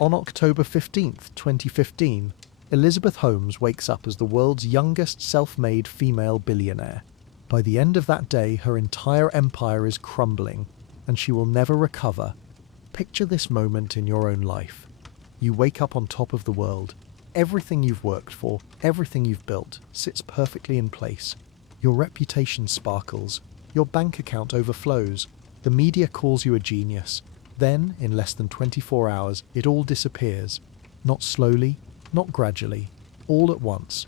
On October 15th, 2015, Elizabeth Holmes wakes up as the world's youngest self-made female billionaire. By the end of that day, her entire empire is crumbling, and she will never recover. Picture this moment in your own life. You wake up on top of the world. Everything you've worked for, everything you've built, sits perfectly in place. Your reputation sparkles. Your bank account overflows. The media calls you a genius. Then, in less than 24 hours, it all disappears. Not slowly, not gradually, all at once.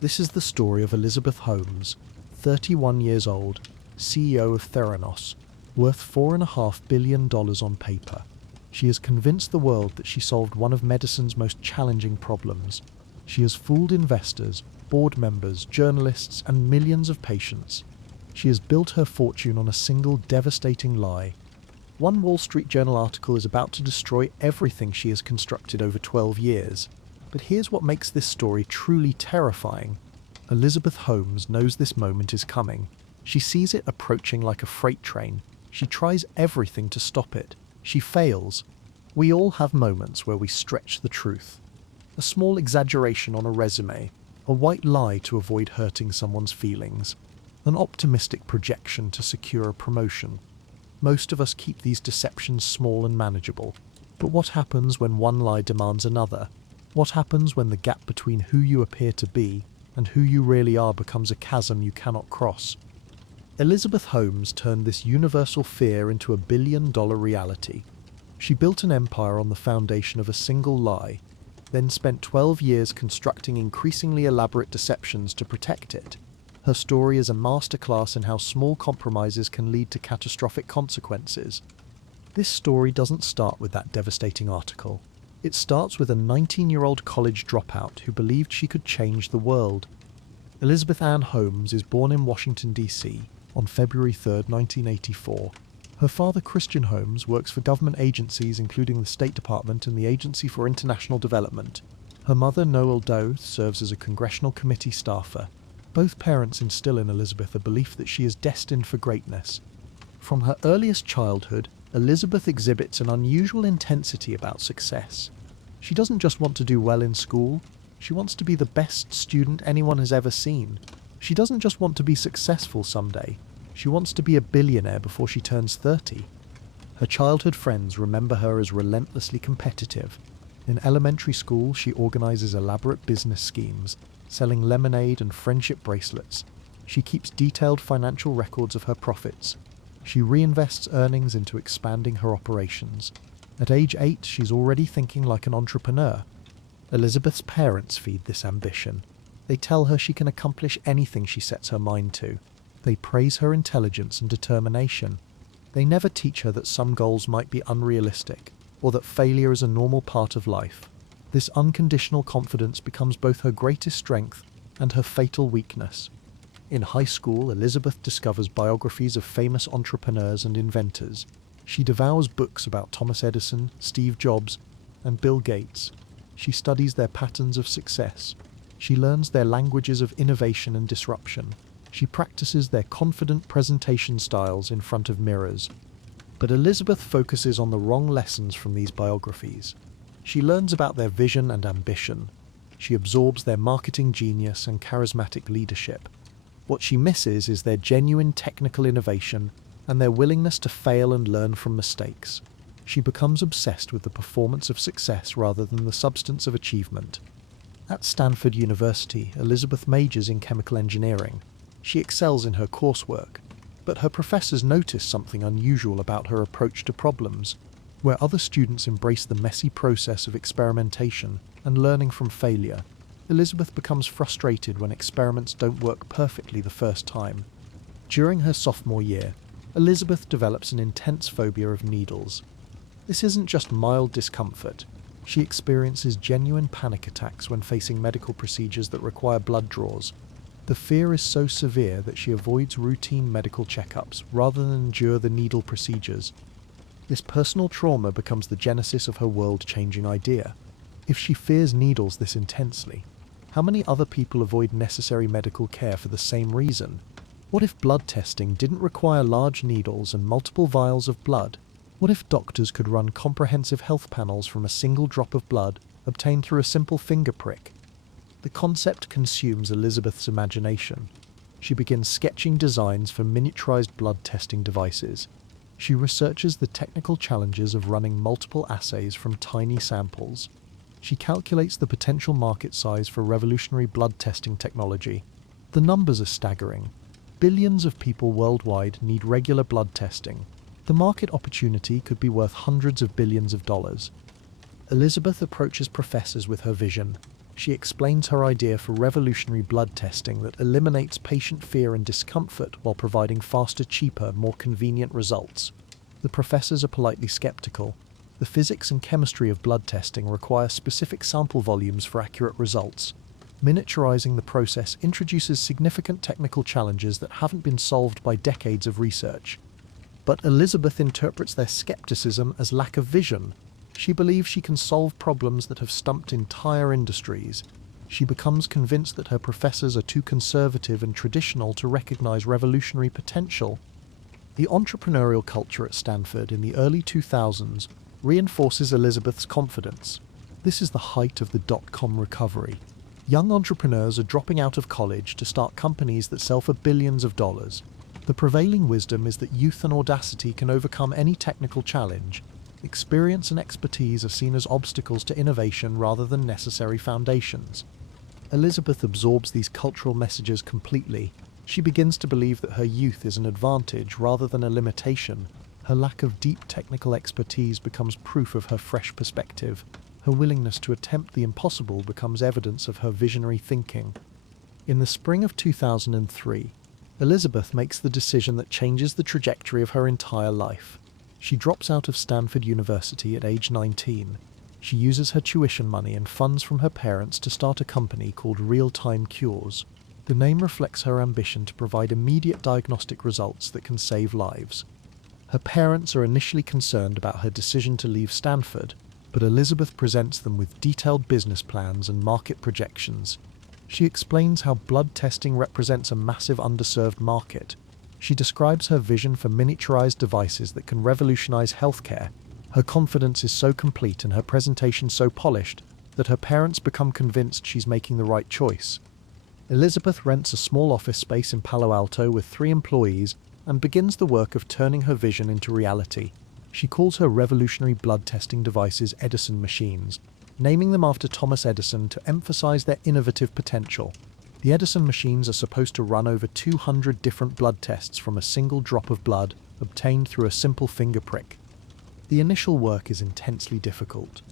This is the story of Elizabeth Holmes, 31 years old, CEO of Theranos, worth $4.5 billion on paper. She has convinced the world that she solved one of medicine's most challenging problems. She has fooled investors, board members, journalists, and millions of patients. She has built her fortune on a single devastating lie. One Wall Street Journal article is about to destroy everything she has constructed over 12 years. But here's what makes this story truly terrifying. Elizabeth Holmes knows this moment is coming. She sees it approaching like a freight train. She tries everything to stop it. She fails. We all have moments where we stretch the truth. A small exaggeration on a resume, a white lie to avoid hurting someone's feelings, an optimistic projection to secure a promotion. Most of us keep these deceptions small and manageable. But what happens when one lie demands another? What happens when the gap between who you appear to be and who you really are becomes a chasm you cannot cross? Elizabeth Holmes turned this universal fear into a billion-dollar reality. She built an empire on the foundation of a single lie, then spent 12 years constructing increasingly elaborate deceptions to protect it. Her story is a masterclass in how small compromises can lead to catastrophic consequences. This story doesn't start with that devastating article. It starts with a 19-year-old college dropout who believed she could change the world. Elizabeth Ann Holmes is born in Washington, D.C. on February 3, 1984. Her father, Christian Holmes, works for government agencies including the State Department and the Agency for International Development. Her mother, Noel Doe, serves as a congressional committee staffer. Both parents instill in Elizabeth a belief that she is destined for greatness. From her earliest childhood, Elizabeth exhibits an unusual intensity about success. She doesn't just want to do well in school, she wants to be the best student anyone has ever seen. She doesn't just want to be successful someday, she wants to be a billionaire before she turns 30. Her childhood friends remember her as relentlessly competitive. In elementary school, she organizes elaborate business schemes, selling lemonade and friendship bracelets. She keeps detailed financial records of her profits. She reinvests earnings into expanding her operations. At age 8, she's already thinking like an entrepreneur. Elizabeth's parents feed this ambition. They tell her she can accomplish anything she sets her mind to. They praise her intelligence and determination. They never teach her that some goals might be unrealistic, or that failure is a normal part of life. This unconditional confidence becomes both her greatest strength and her fatal weakness. In high school, Elizabeth discovers biographies of famous entrepreneurs and inventors. She devours books about Thomas Edison, Steve Jobs, and Bill Gates. She studies their patterns of success. She learns their languages of innovation and disruption. She practices their confident presentation styles in front of mirrors. But Elizabeth focuses on the wrong lessons from these biographies. She learns about their vision and ambition. She absorbs their marketing genius and charismatic leadership. What she misses is their genuine technical innovation and their willingness to fail and learn from mistakes. She becomes obsessed with the performance of success rather than the substance of achievement. At Stanford University, Elizabeth majors in chemical engineering. She excels in her coursework, but her professors notice something unusual about her approach to problems. Where other students embrace the messy process of experimentation and learning from failure, Elizabeth becomes frustrated when experiments don't work perfectly the first time. During her sophomore year, Elizabeth develops an intense phobia of needles. This isn't just mild discomfort. She experiences genuine panic attacks when facing medical procedures that require blood draws. The fear is so severe that she avoids routine medical checkups rather than endure the needle procedures. This personal trauma becomes the genesis of her world-changing idea. If she fears needles this intensely, how many other people avoid necessary medical care for the same reason? What if blood testing didn't require large needles and multiple vials of blood? What if doctors could run comprehensive health panels from a single drop of blood obtained through a simple finger prick? The concept consumes Elizabeth's imagination. She begins sketching designs for miniaturized blood testing devices. She researches the technical challenges of running multiple assays from tiny samples. She calculates the potential market size for revolutionary blood testing technology. The numbers are staggering. Billions of people worldwide need regular blood testing. The market opportunity could be worth hundreds of billions of dollars. Elizabeth approaches professors with her vision. She explains her idea for revolutionary blood testing that eliminates patient fear and discomfort while providing faster, cheaper, more convenient results. The professors are politely skeptical. The physics and chemistry of blood testing require specific sample volumes for accurate results. Miniaturizing the process introduces significant technical challenges that haven't been solved by decades of research. But Elizabeth interprets their skepticism as lack of vision. She believes she can solve problems that have stumped entire industries. She becomes convinced that her professors are too conservative and traditional to recognize revolutionary potential. The entrepreneurial culture at Stanford in the early 2000s reinforces Elizabeth's confidence. This is the height of the dot-com recovery. Young entrepreneurs are dropping out of college to start companies that sell for billions of dollars. The prevailing wisdom is that youth and audacity can overcome any technical challenge. Experience and expertise are seen as obstacles to innovation rather than necessary foundations. Elizabeth absorbs these cultural messages completely. She begins to believe that her youth is an advantage rather than a limitation. Her lack of deep technical expertise becomes proof of her fresh perspective. Her willingness to attempt the impossible becomes evidence of her visionary thinking. In the spring of 2003, Elizabeth makes the decision that changes the trajectory of her entire life. She drops out of Stanford University at age 19. She uses her tuition money and funds from her parents to start a company called Real-Time Cures. The name reflects her ambition to provide immediate diagnostic results that can save lives. Her parents are initially concerned about her decision to leave Stanford, but Elizabeth presents them with detailed business plans and market projections. She explains how blood testing represents a massive underserved market. She describes her vision for miniaturized devices that can revolutionize healthcare. Her confidence is so complete and her presentation so polished that her parents become convinced she's making the right choice. Elizabeth rents a small office space in Palo Alto with 3 employees and begins the work of turning her vision into reality. She calls her revolutionary blood testing devices Edison machines, naming them after Thomas Edison to emphasize their innovative potential. The Edison machines are supposed to run over 200 different blood tests from a single drop of blood obtained through a simple finger prick. The initial work is intensely difficult.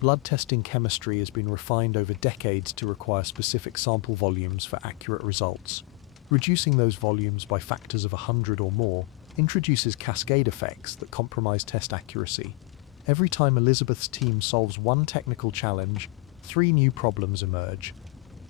Blood testing chemistry has been refined over decades to require specific sample volumes for accurate results. Reducing those volumes by factors of 100 or more introduces cascade effects that compromise test accuracy. Every time Elizabeth's team solves one technical challenge, 3 new problems emerge.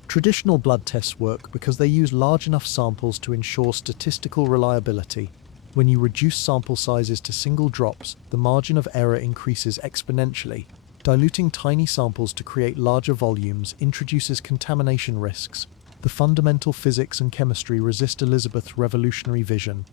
Traditional blood tests work because they use large enough samples to ensure statistical reliability. When you reduce sample sizes to single drops, the margin of error increases exponentially. Diluting tiny samples to create larger volumes introduces contamination risks. The fundamental physics and chemistry resist Elizabeth's revolutionary vision.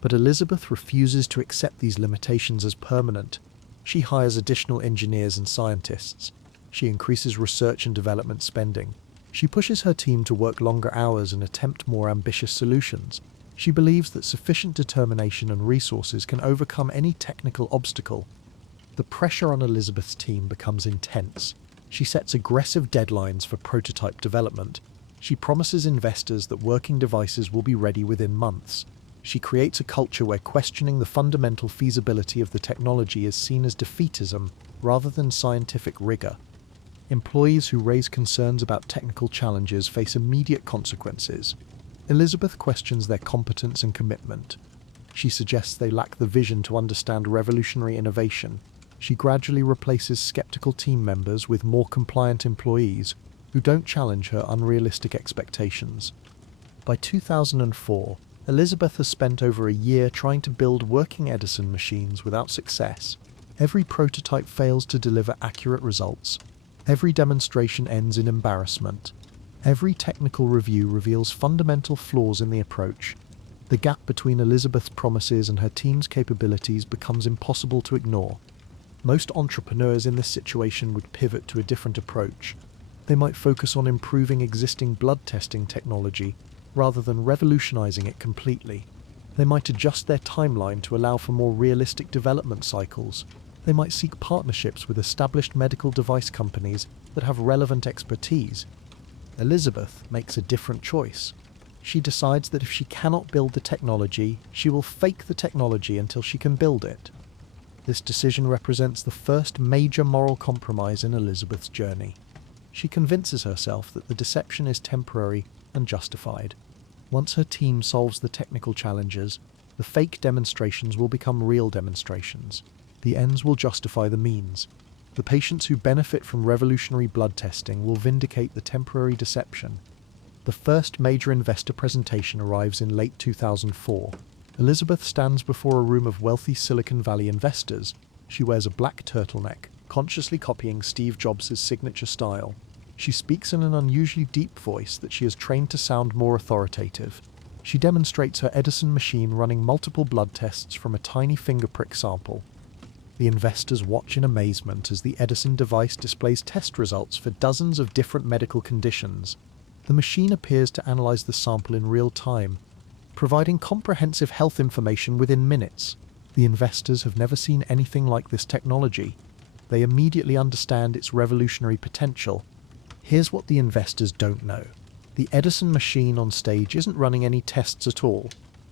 But Elizabeth refuses to accept these limitations as permanent. She hires additional engineers and scientists. She increases research and development spending. She pushes her team to work longer hours and attempt more ambitious solutions. She believes that sufficient determination and resources can overcome any technical obstacle. The pressure on Elizabeth's team becomes intense. She sets aggressive deadlines for prototype development. She promises investors that working devices will be ready within months. She creates a culture where questioning the fundamental feasibility of the technology is seen as defeatism rather than scientific rigor. Employees who raise concerns about technical challenges face immediate consequences. Elizabeth questions their competence and commitment. She suggests they lack the vision to understand revolutionary innovation. She gradually replaces skeptical team members with more compliant employees who don't challenge her unrealistic expectations. By 2004, Elizabeth has spent over a year trying to build working Edison machines without success. Every prototype fails to deliver accurate results. Every demonstration ends in embarrassment. Every technical review reveals fundamental flaws in the approach. The gap between Elizabeth's promises and her team's capabilities becomes impossible to ignore. Most entrepreneurs in this situation would pivot to a different approach. They might focus on improving existing blood testing technology rather than revolutionizing it completely. They might adjust their timeline to allow for more realistic development cycles. They might seek partnerships with established medical device companies that have relevant expertise. Elizabeth makes a different choice. She decides that if she cannot build the technology, she will fake the technology until she can build it. This decision represents the first major moral compromise in Elizabeth's journey. She convinces herself that the deception is temporary and justified. Once her team solves the technical challenges, the fake demonstrations will become real demonstrations. The ends will justify the means. The patients who benefit from revolutionary blood testing will vindicate the temporary deception. The first major investor presentation arrives in late 2004. Elizabeth stands before a room of wealthy Silicon Valley investors. She wears a black turtleneck, consciously copying Steve Jobs' signature style. She speaks in an unusually deep voice that she has trained to sound more authoritative. She demonstrates her Edison machine running multiple blood tests from a tiny finger prick sample. The investors watch in amazement as the Edison device displays test results for dozens of different medical conditions. The machine appears to analyze the sample in real time, providing comprehensive health information within minutes. The investors have never seen anything like this technology. They immediately understand its revolutionary potential. Here's what the investors don't know. The Edison machine on stage isn't running any tests at all.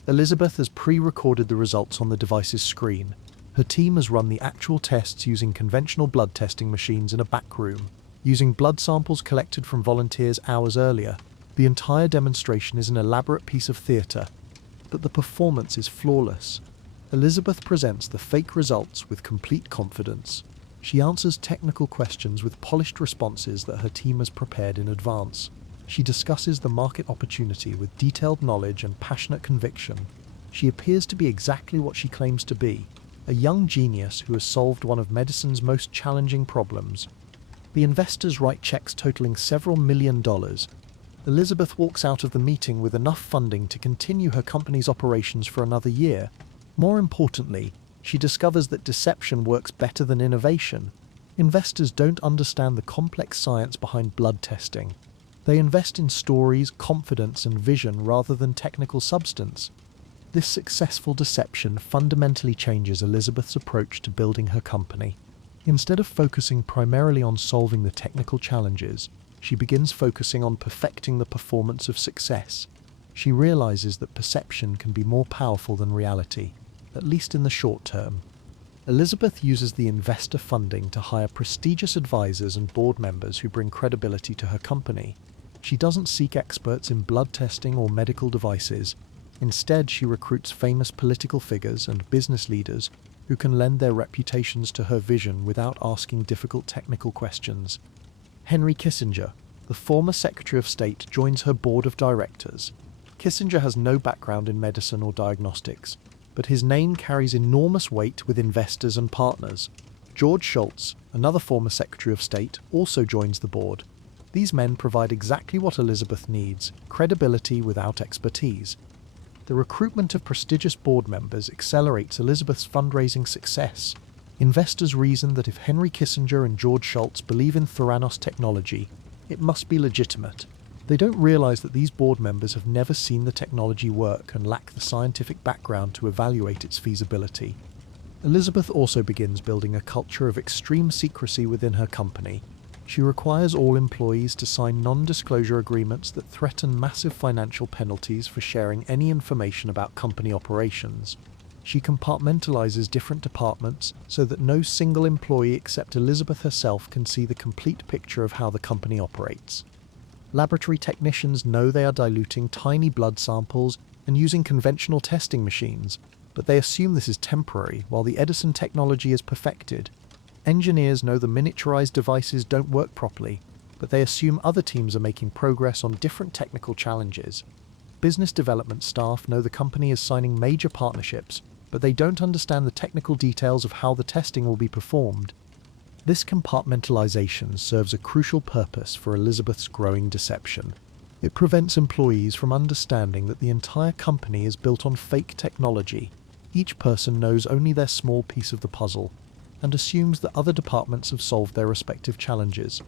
Elizabeth has pre-recorded the results on the device's screen. Her team has run the actual tests using conventional blood testing machines in a back room, using blood samples collected from volunteers hours earlier. The entire demonstration is an elaborate piece of theatre, but the performance is flawless. Elizabeth presents the fake results with complete confidence. She answers technical questions with polished responses that her team has prepared in advance. She discusses the market opportunity with detailed knowledge and passionate conviction. She appears to be exactly what she claims to be, a young genius who has solved one of medicine's most challenging problems. The investors write checks totaling several $1 million. Elizabeth walks out of the meeting with enough funding to continue her company's operations for another year. More importantly, she discovers that deception works better than innovation. Investors don't understand the complex science behind blood testing. They invest in stories, confidence, and vision rather than technical substance. This successful deception fundamentally changes Elizabeth's approach to building her company. Instead of focusing primarily on solving the technical challenges, she begins focusing on perfecting the performance of success. She realizes that perception can be more powerful than reality, at least in the short term. Elizabeth uses the investor funding to hire prestigious advisors and board members who bring credibility to her company. She doesn't seek experts in blood testing or medical devices. Instead, she recruits famous political figures and business leaders who can lend their reputations to her vision without asking difficult technical questions. Henry Kissinger, the former Secretary of State, joins her board of directors. Kissinger has no background in medicine or diagnostics, but his name carries enormous weight with investors and partners. George Shultz, another former Secretary of State, also joins the board. These men provide exactly what Elizabeth needs: credibility without expertise. The recruitment of prestigious board members accelerates Elizabeth's fundraising success. Investors reason that if Henry Kissinger and George Shultz believe in Theranos technology, it must be legitimate. They don't realize that these board members have never seen the technology work and lack the scientific background to evaluate its feasibility. Elizabeth also begins building a culture of extreme secrecy within her company. She requires all employees to sign non-disclosure agreements that threaten massive financial penalties for sharing any information about company operations. She compartmentalizes different departments so that no single employee except Elizabeth herself can see the complete picture of how the company operates. Laboratory technicians know they are diluting tiny blood samples and using conventional testing machines, but they assume this is temporary while the Edison technology is perfected. Engineers know the miniaturized devices don't work properly, but they assume other teams are making progress on different technical challenges. Business development staff know the company is signing major partnerships, but they don't understand the technical details of how the testing will be performed. This compartmentalization serves a crucial purpose for Elizabeth's growing deception. It prevents employees from understanding that the entire company is built on fake technology. Each person knows only their small piece of the puzzle, and assumes that other departments have solved their respective challenges.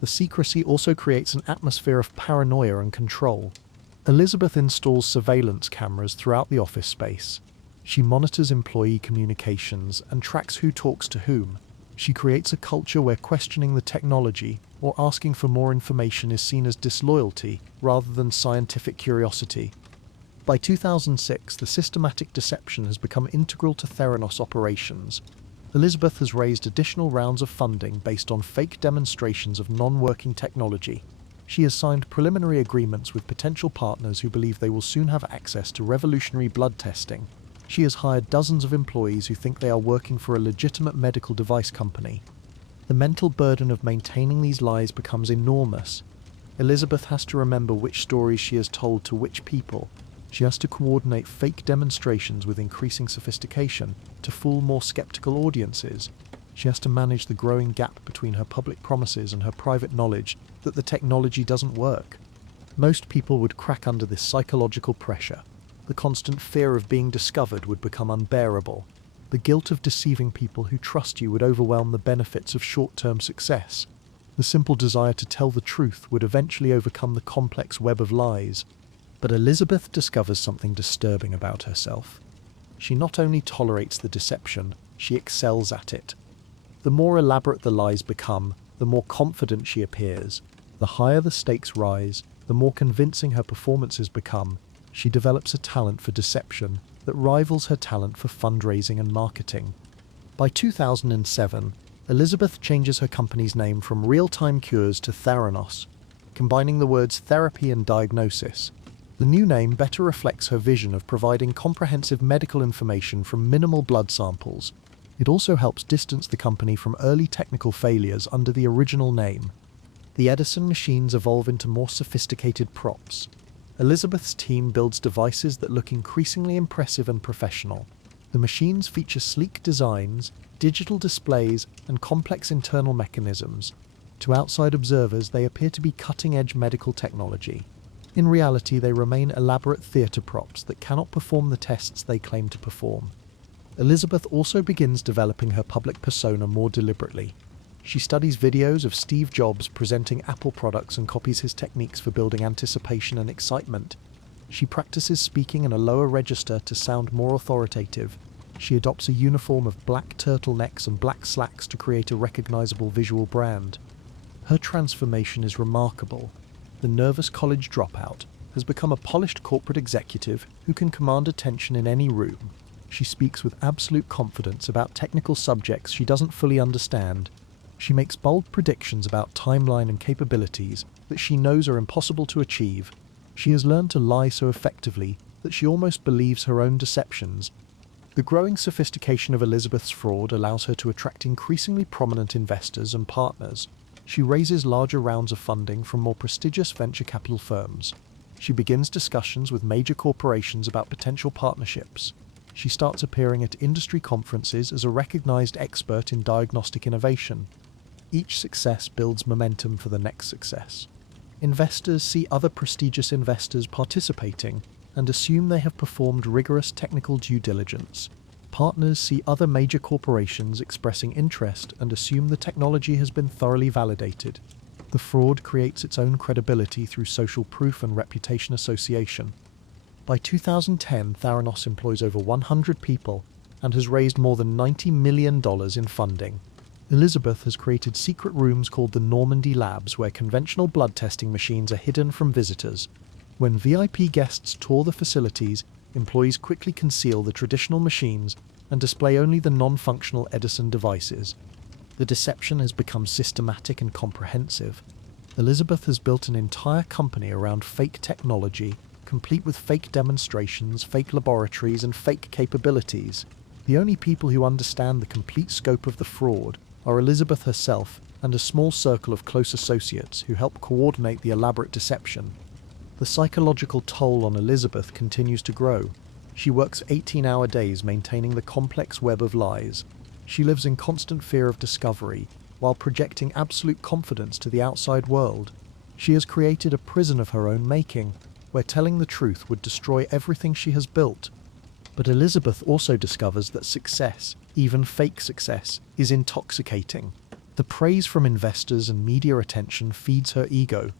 The secrecy also creates an atmosphere of paranoia and control. Elizabeth installs surveillance cameras throughout the office space. She monitors employee communications and tracks who talks to whom. She creates a culture where questioning the technology or asking for more information is seen as disloyalty rather than scientific curiosity. By 2006, the systematic deception has become integral to Theranos operations. Elizabeth has raised additional rounds of funding based on fake demonstrations of non-working technology. She has signed preliminary agreements with potential partners who believe they will soon have access to revolutionary blood testing. She has hired dozens of employees who think they are working for a legitimate medical device company. The mental burden of maintaining these lies becomes enormous. Elizabeth has to remember which stories she has told to which people. She has to coordinate fake demonstrations with increasing sophistication to fool more skeptical audiences. She has to manage the growing gap between her public promises and her private knowledge that the technology doesn't work. Most people would crack under this psychological pressure. The constant fear of being discovered would become unbearable. The guilt of deceiving people who trust you would overwhelm the benefits of short-term success. The simple desire to tell the truth would eventually overcome the complex web of lies. But Elizabeth discovers something disturbing about herself. She not only tolerates the deception, she excels at it. The more elaborate the lies become, the more confident she appears. The higher the stakes rise, the more convincing her performances become. She develops a talent for deception that rivals her talent for fundraising and marketing. By 2007, Elizabeth changes her company's name from Real-Time Cures to Theranos, combining the words therapy and diagnosis. The new name better reflects her vision of providing comprehensive medical information from minimal blood samples. It also helps distance the company from early technical failures under the original name. The Edison machines evolve into more sophisticated props. Elizabeth's team builds devices that look increasingly impressive and professional. The machines feature sleek designs, digital displays, and complex internal mechanisms. To outside observers, they appear to be cutting-edge medical technology. In reality, they remain elaborate theatre props that cannot perform the tests they claim to perform. Elizabeth also begins developing her public persona more deliberately. She studies videos of Steve Jobs presenting Apple products and copies his techniques for building anticipation and excitement. She practices speaking in a lower register to sound more authoritative. She adopts a uniform of black turtlenecks and black slacks to create a recognizable visual brand. Her transformation is remarkable. The nervous college dropout has become a polished corporate executive who can command attention in any room. She speaks with absolute confidence about technical subjects she doesn't fully understand. She makes bold predictions about timeline and capabilities that she knows are impossible to achieve. She has learned to lie so effectively that she almost believes her own deceptions. The growing sophistication of Elizabeth's fraud allows her to attract increasingly prominent investors and partners. She raises larger rounds of funding from more prestigious venture capital firms. She begins discussions with major corporations about potential partnerships. She starts appearing at industry conferences as a recognized expert in diagnostic innovation. Each success builds momentum for the next success. Investors see other prestigious investors participating and assume they have performed rigorous technical due diligence. Partners see other major corporations expressing interest and assume the technology has been thoroughly validated. The fraud creates its own credibility through social proof and reputation association. By 2010, Theranos employs over 100 people and has raised more than $90 million in funding. Elizabeth has created secret rooms called the Normandy Labs where conventional blood testing machines are hidden from visitors. When VIP guests tour the facilities, employees quickly conceal the traditional machines and display only the non-functional Edison devices. The deception has become systematic and comprehensive. Elizabeth has built an entire company around fake technology, complete with fake demonstrations, fake laboratories, and fake capabilities. The only people who understand the complete scope of the fraud are Elizabeth herself and a small circle of close associates who help coordinate the elaborate deception. The psychological toll on Elizabeth continues to grow. She works 18-hour days maintaining the complex web of lies. She lives in constant fear of discovery, while projecting absolute confidence to the outside world. She has created a prison of her own making, where telling the truth would destroy everything she has built. But Elizabeth also discovers that success, even fake success, is intoxicating. The praise from investors and media attention feeds her ego.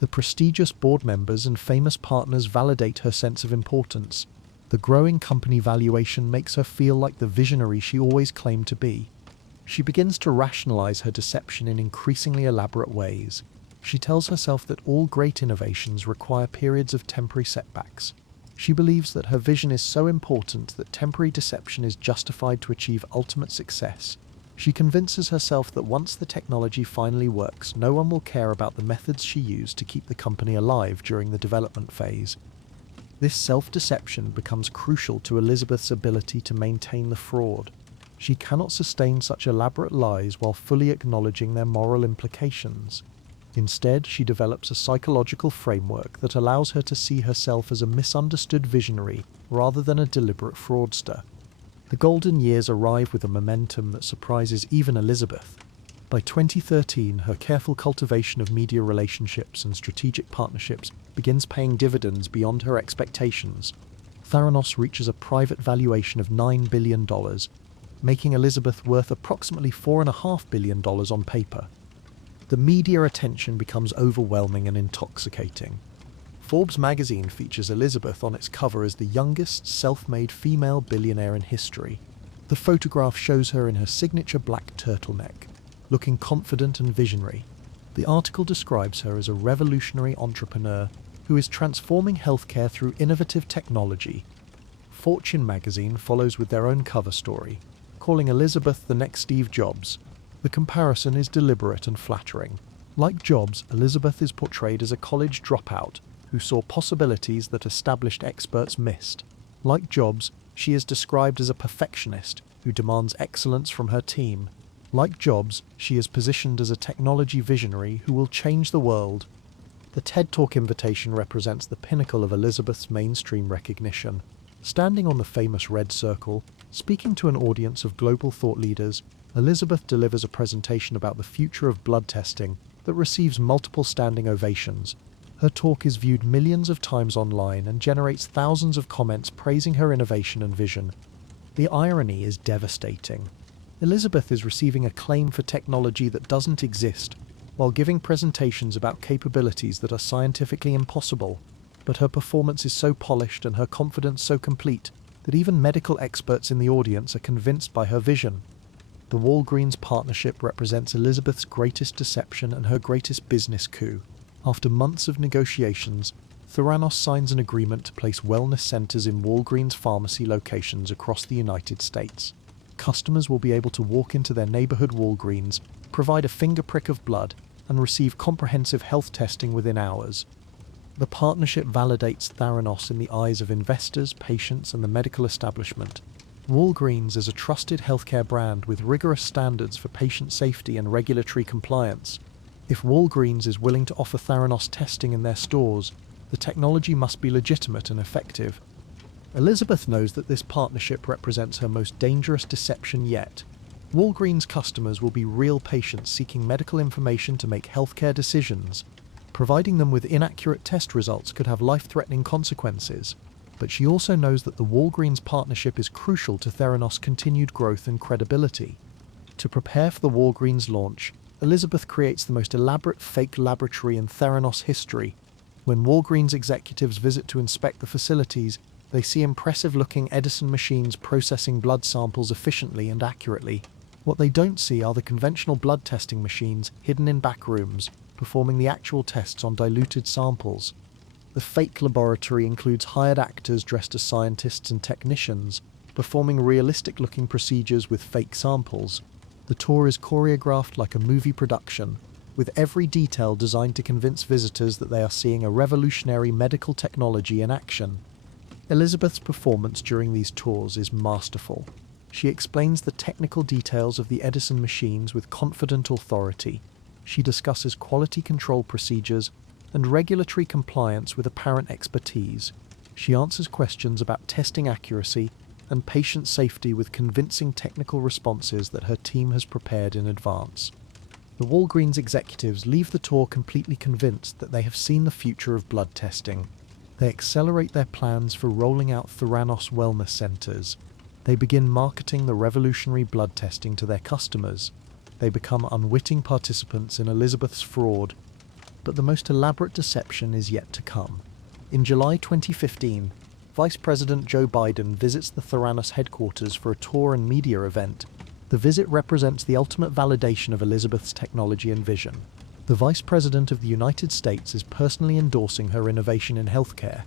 The prestigious board members and famous partners validate her sense of importance. The growing company valuation makes her feel like the visionary she always claimed to be. She begins to rationalize her deception in increasingly elaborate ways. She tells herself that all great innovations require periods of temporary setbacks. She believes that her vision is so important that temporary deception is justified to achieve ultimate success. She convinces herself that once the technology finally works, no one will care about the methods she used to keep the company alive during the development phase. This self-deception becomes crucial to Elizabeth's ability to maintain the fraud. She cannot sustain such elaborate lies while fully acknowledging their moral implications. Instead, she develops a psychological framework that allows her to see herself as a misunderstood visionary rather than a deliberate fraudster. The golden years arrive with a momentum that surprises even Elizabeth. By 2013, her careful cultivation of media relationships and strategic partnerships begins paying dividends beyond her expectations. Theranos reaches a private valuation of $9 billion, making Elizabeth worth approximately $4.5 billion on paper. The media attention becomes overwhelming and intoxicating. Forbes magazine features Elizabeth on its cover as the youngest self-made female billionaire in history. The photograph shows her in her signature black turtleneck, looking confident and visionary. The article describes her as a revolutionary entrepreneur who is transforming healthcare through innovative technology. Fortune magazine follows with their own cover story, calling Elizabeth the next Steve Jobs. The comparison is deliberate and flattering. Like Jobs, Elizabeth is portrayed as a college dropout who saw possibilities that established experts missed. Like Jobs, she is described as a perfectionist who demands excellence from her team. Like Jobs, she is positioned as a technology visionary who will change the world. The TED Talk invitation represents the pinnacle of Elizabeth's mainstream recognition. Standing on the famous red circle, speaking to an audience of global thought leaders, Elizabeth delivers a presentation about the future of blood testing that receives multiple standing ovations. Her talk is viewed millions of times online and generates thousands of comments praising her innovation and vision. The irony is devastating. Elizabeth is receiving acclaim for technology that doesn't exist, while giving presentations about capabilities that are scientifically impossible. But her performance is so polished and her confidence so complete that even medical experts in the audience are convinced by her vision. The Walgreens partnership represents Elizabeth's greatest deception and her greatest business coup. After months of negotiations, Theranos signs an agreement to place wellness centers in Walgreens pharmacy locations across the United States. Customers will be able to walk into their neighborhood Walgreens, provide a finger prick of blood, and receive comprehensive health testing within hours. The partnership validates Theranos in the eyes of investors, patients, and the medical establishment. Walgreens is a trusted healthcare brand with rigorous standards for patient safety and regulatory compliance. If Walgreens is willing to offer Theranos testing in their stores, the technology must be legitimate and effective. Elizabeth knows that this partnership represents her most dangerous deception yet. Walgreens customers will be real patients seeking medical information to make healthcare decisions. Providing them with inaccurate test results could have life-threatening consequences. But she also knows that the Walgreens partnership is crucial to Theranos' continued growth and credibility. To prepare for the Walgreens launch, Elizabeth creates the most elaborate fake laboratory in Theranos history. When Walgreens executives visit to inspect the facilities, they see impressive-looking Edison machines processing blood samples efficiently and accurately. What they don't see are the conventional blood testing machines hidden in back rooms, performing the actual tests on diluted samples. The fake laboratory includes hired actors dressed as scientists and technicians, performing realistic-looking procedures with fake samples. The tour is choreographed like a movie production, with every detail designed to convince visitors that they are seeing a revolutionary medical technology in action. Elizabeth's performance during these tours is masterful. She explains the technical details of the Edison machines with confident authority. She discusses quality control procedures and regulatory compliance with apparent expertise. She answers questions about testing accuracy and patient safety with convincing technical responses that her team has prepared in advance. The Walgreens executives leave the tour completely convinced that they have seen the future of blood testing. They accelerate their plans for rolling out Theranos wellness centers. They begin marketing the revolutionary blood testing to their customers. They become unwitting participants in Elizabeth's fraud. But the most elaborate deception is yet to come. In July 2015, Vice President Joe Biden visits the Theranos headquarters for a tour and media event. The visit represents the ultimate validation of Elizabeth's technology and vision. The Vice President of the United States is personally endorsing her innovation in healthcare.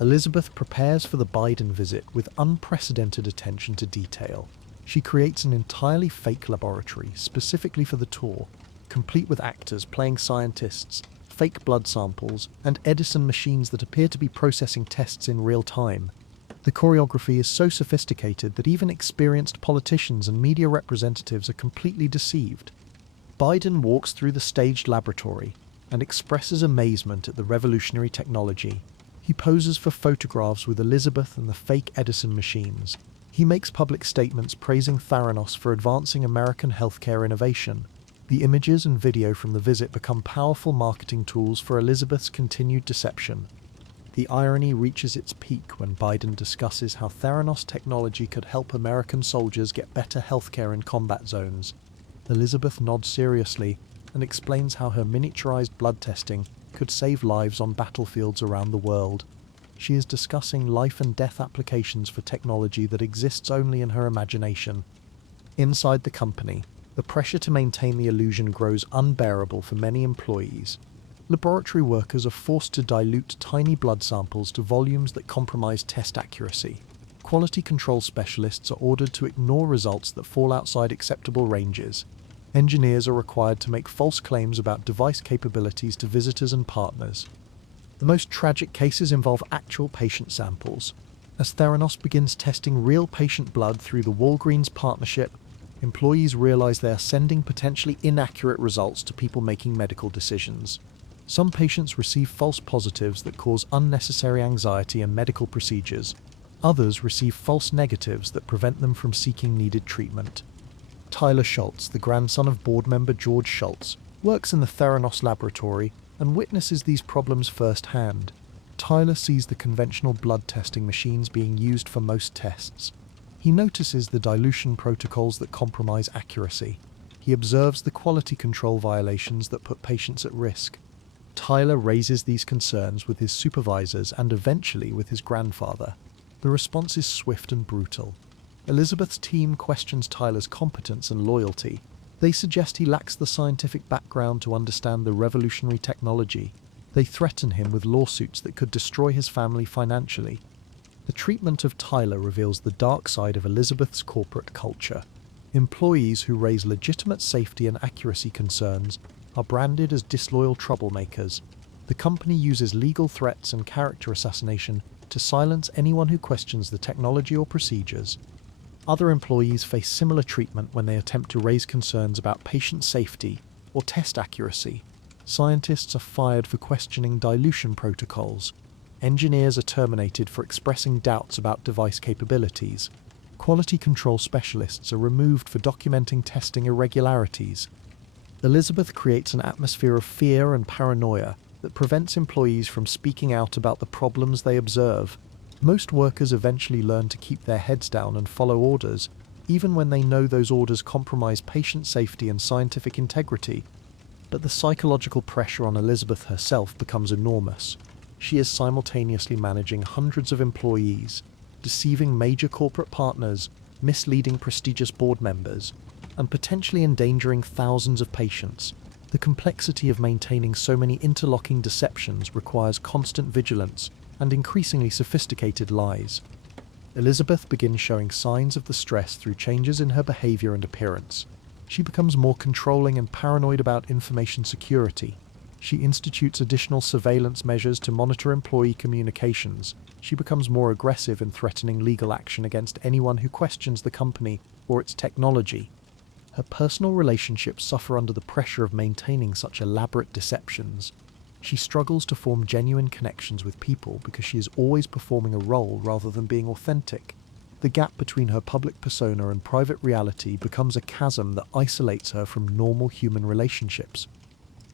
Elizabeth prepares for the Biden visit with unprecedented attention to detail. She creates an entirely fake laboratory specifically for the tour, complete with actors playing scientists, fake blood samples, and Edison machines that appear to be processing tests in real time. The choreography is so sophisticated that even experienced politicians and media representatives are completely deceived. Biden walks through the staged laboratory and expresses amazement at the revolutionary technology. He poses for photographs with Elizabeth and the fake Edison machines. He makes public statements praising Theranos for advancing American healthcare innovation. The images and video from the visit become powerful marketing tools for Elizabeth's continued deception. The irony reaches its peak when Biden discusses how Theranos technology could help American soldiers get better healthcare in combat zones. Elizabeth nods seriously and explains how her miniaturized blood testing could save lives on battlefields around the world. She is discussing life and death applications for technology that exists only in her imagination. Inside the company, the pressure to maintain the illusion grows unbearable for many employees. Laboratory workers are forced to dilute tiny blood samples to volumes that compromise test accuracy. Quality control specialists are ordered to ignore results that fall outside acceptable ranges. Engineers are required to make false claims about device capabilities to visitors and partners. The most tragic cases involve actual patient samples. As Theranos begins testing real patient blood through the Walgreens partnership, employees realize they are sending potentially inaccurate results to people making medical decisions. Some patients receive false positives that cause unnecessary anxiety in medical procedures. Others receive false negatives that prevent them from seeking needed treatment. Tyler Schultz, the grandson of board member George Schultz, works in the Theranos laboratory and witnesses these problems firsthand. Tyler sees the conventional blood testing machines being used for most tests. He notices the dilution protocols that compromise accuracy. He observes the quality control violations that put patients at risk. Tyler raises these concerns with his supervisors and eventually with his grandfather. The response is swift and brutal. Elizabeth's team questions Tyler's competence and loyalty. They suggest he lacks the scientific background to understand the revolutionary technology. They threaten him with lawsuits that could destroy his family financially. The treatment of Tyler reveals the dark side of Elizabeth's corporate culture. Employees who raise legitimate safety and accuracy concerns are branded as disloyal troublemakers. The company uses legal threats and character assassination to silence anyone who questions the technology or procedures. Other employees face similar treatment when they attempt to raise concerns about patient safety or test accuracy. Scientists are fired for questioning dilution protocols. Engineers are terminated for expressing doubts about device capabilities. Quality control specialists are removed for documenting testing irregularities. Elizabeth creates an atmosphere of fear and paranoia that prevents employees from speaking out about the problems they observe. Most workers eventually learn to keep their heads down and follow orders, even when they know those orders compromise patient safety and scientific integrity. But the psychological pressure on Elizabeth herself becomes enormous. She is simultaneously managing hundreds of employees, deceiving major corporate partners, misleading prestigious board members, and potentially endangering thousands of patients. The complexity of maintaining so many interlocking deceptions requires constant vigilance and increasingly sophisticated lies. Elizabeth begins showing signs of the stress through changes in her behavior and appearance. She becomes more controlling and paranoid about information security. She institutes additional surveillance measures to monitor employee communications. She becomes more aggressive in threatening legal action against anyone who questions the company or its technology. Her personal relationships suffer under the pressure of maintaining such elaborate deceptions. She struggles to form genuine connections with people because she is always performing a role rather than being authentic. The gap between her public persona and private reality becomes a chasm that isolates her from normal human relationships.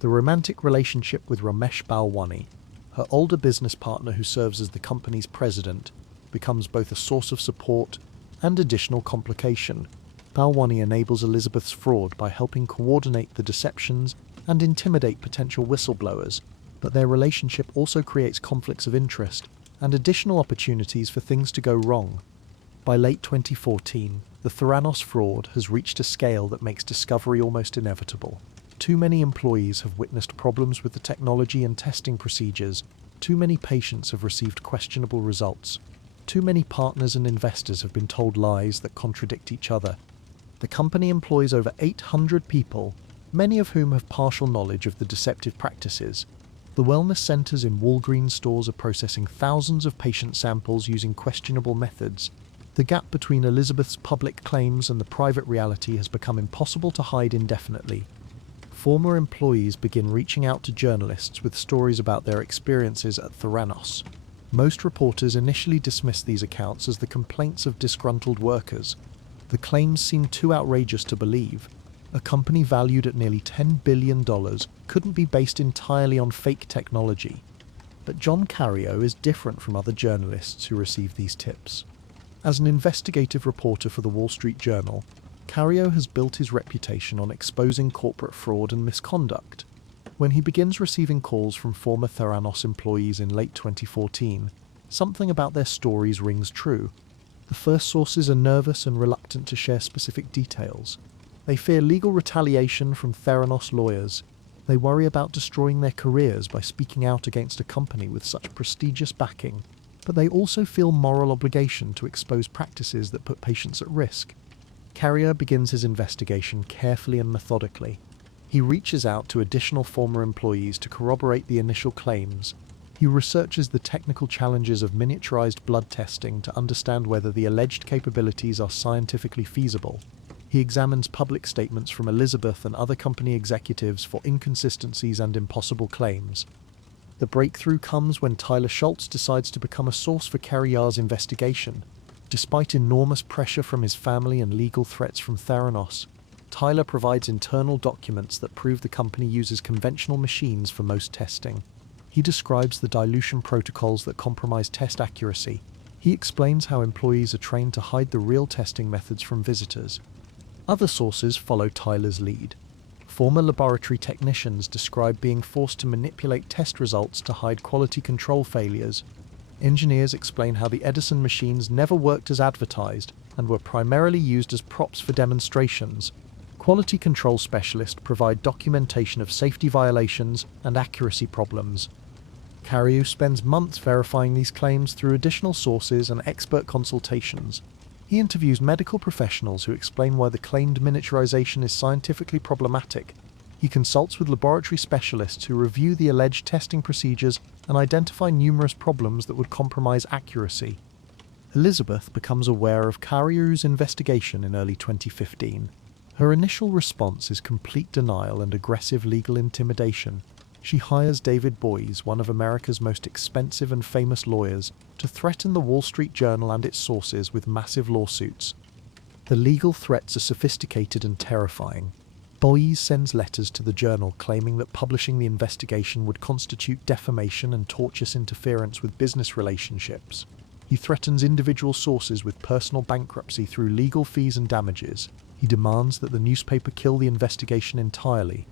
The romantic relationship with Ramesh Balwani, her older business partner who serves as the company's president, becomes both a source of support and additional complication. Balwani enables Elizabeth's fraud by helping coordinate the deceptions and intimidate potential whistleblowers, but their relationship also creates conflicts of interest and additional opportunities for things to go wrong. By late 2014, the Theranos fraud has reached a scale that makes discovery almost inevitable. Too many employees have witnessed problems with the technology and testing procedures. Too many patients have received questionable results. Too many partners and investors have been told lies that contradict each other. The company employs over 800 people, many of whom have partial knowledge of the deceptive practices. The wellness centers in Walgreens stores are processing thousands of patient samples using questionable methods. The gap between Elizabeth's public claims and the private reality has become impossible to hide indefinitely. Former employees begin reaching out to journalists with stories about their experiences at Theranos. Most reporters initially dismiss these accounts as the complaints of disgruntled workers. The claims seem too outrageous to believe. A company valued at nearly $10 billion couldn't be based entirely on fake technology. But John Carrio is different from other journalists who receive these tips. As an investigative reporter for the Wall Street Journal, Carrio has built his reputation on exposing corporate fraud and misconduct. When he begins receiving calls from former Theranos employees in late 2014, something about their stories rings true. The first sources are nervous and reluctant to share specific details. They fear legal retaliation from Theranos lawyers. They worry about destroying their careers by speaking out against a company with such prestigious backing. But they also feel moral obligation to expose practices that put patients at risk. Carrier begins his investigation carefully and methodically. He reaches out to additional former employees to corroborate the initial claims. He researches the technical challenges of miniaturized blood testing to understand whether the alleged capabilities are scientifically feasible. He examines public statements from Elizabeth and other company executives for inconsistencies and impossible claims. The breakthrough comes when Tyler Schultz decides to become a source for Carrier's investigation. Despite enormous pressure from his family and legal threats from Theranos, Tyler provides internal documents that prove the company uses conventional machines for most testing. He describes the dilution protocols that compromise test accuracy. He explains how employees are trained to hide the real testing methods from visitors. Other sources follow Tyler's lead. Former laboratory technicians describe being forced to manipulate test results to hide quality control failures. Engineers explain how the Edison machines never worked as advertised and were primarily used as props for demonstrations. Quality control specialists provide documentation of safety violations and accuracy problems. Carrier spends months verifying these claims through additional sources and expert consultations. He interviews medical professionals who explain why the claimed miniaturization is scientifically problematic. He consults with laboratory specialists who review the alleged testing procedures and identify numerous problems that would compromise accuracy. Elizabeth becomes aware of Carrier's investigation in early 2015. Her initial response is complete denial and aggressive legal intimidation. She hires David Boies, one of America's most expensive and famous lawyers, to threaten the Wall Street Journal and its sources with massive lawsuits. The legal threats are sophisticated and terrifying. Boies sends letters to the Journal claiming that publishing the investigation would constitute defamation and tortious interference with business relationships. He threatens individual sources with personal bankruptcy through legal fees and damages. He demands that the newspaper kill the investigation entirely.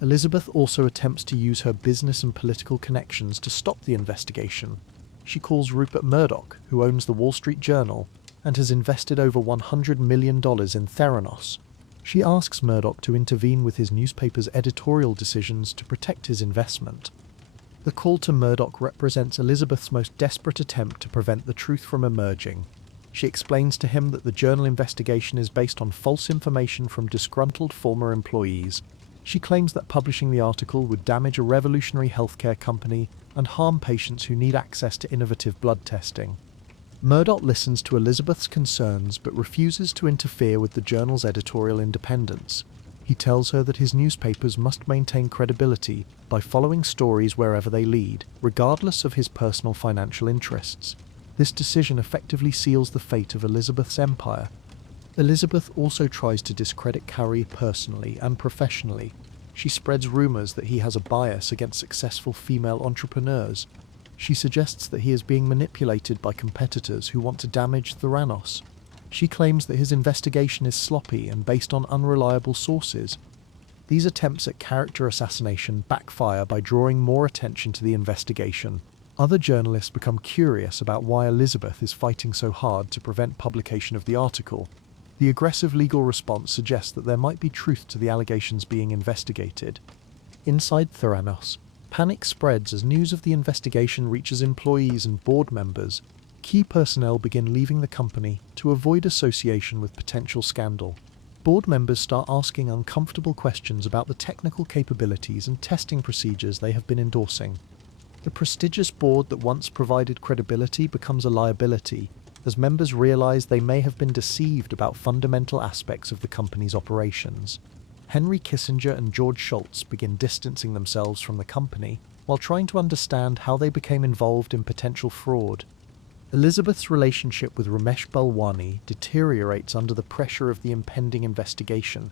Elizabeth also attempts to use her business and political connections to stop the investigation. She calls Rupert Murdoch, who owns the Wall Street Journal and has invested over $100 million in Theranos. She asks Murdoch to intervene with his newspaper's editorial decisions to protect his investment. The call to Murdoch represents Elizabeth's most desperate attempt to prevent the truth from emerging. She explains to him that the Journal investigation is based on false information from disgruntled former employees. She claims that publishing the article would damage a revolutionary healthcare company and harm patients who need access to innovative blood testing. Murdoch listens to Elizabeth's concerns but refuses to interfere with the Journal's editorial independence. He tells her that his newspapers must maintain credibility by following stories wherever they lead, regardless of his personal financial interests. This decision effectively seals the fate of Elizabeth's empire. Elizabeth also tries to discredit Carey personally and professionally. She spreads rumours that he has a bias against successful female entrepreneurs. She suggests that he is being manipulated by competitors who want to damage Theranos. She claims that his investigation is sloppy and based on unreliable sources. These attempts at character assassination backfire by drawing more attention to the investigation. Other journalists become curious about why Elizabeth is fighting so hard to prevent publication of the article. The aggressive legal response suggests that there might be truth to the allegations being investigated. Inside Theranos, panic spreads as news of the investigation reaches employees and board members. Key personnel begin leaving the company to avoid association with potential scandal. Board members start asking uncomfortable questions about the technical capabilities and testing procedures they have been endorsing. The prestigious board that once provided credibility becomes a liability, as members realize they may have been deceived about fundamental aspects of the company's operations. Henry Kissinger and George Shultz begin distancing themselves from the company while trying to understand how they became involved in potential fraud. Elizabeth's relationship with Ramesh Balwani deteriorates under the pressure of the impending investigation.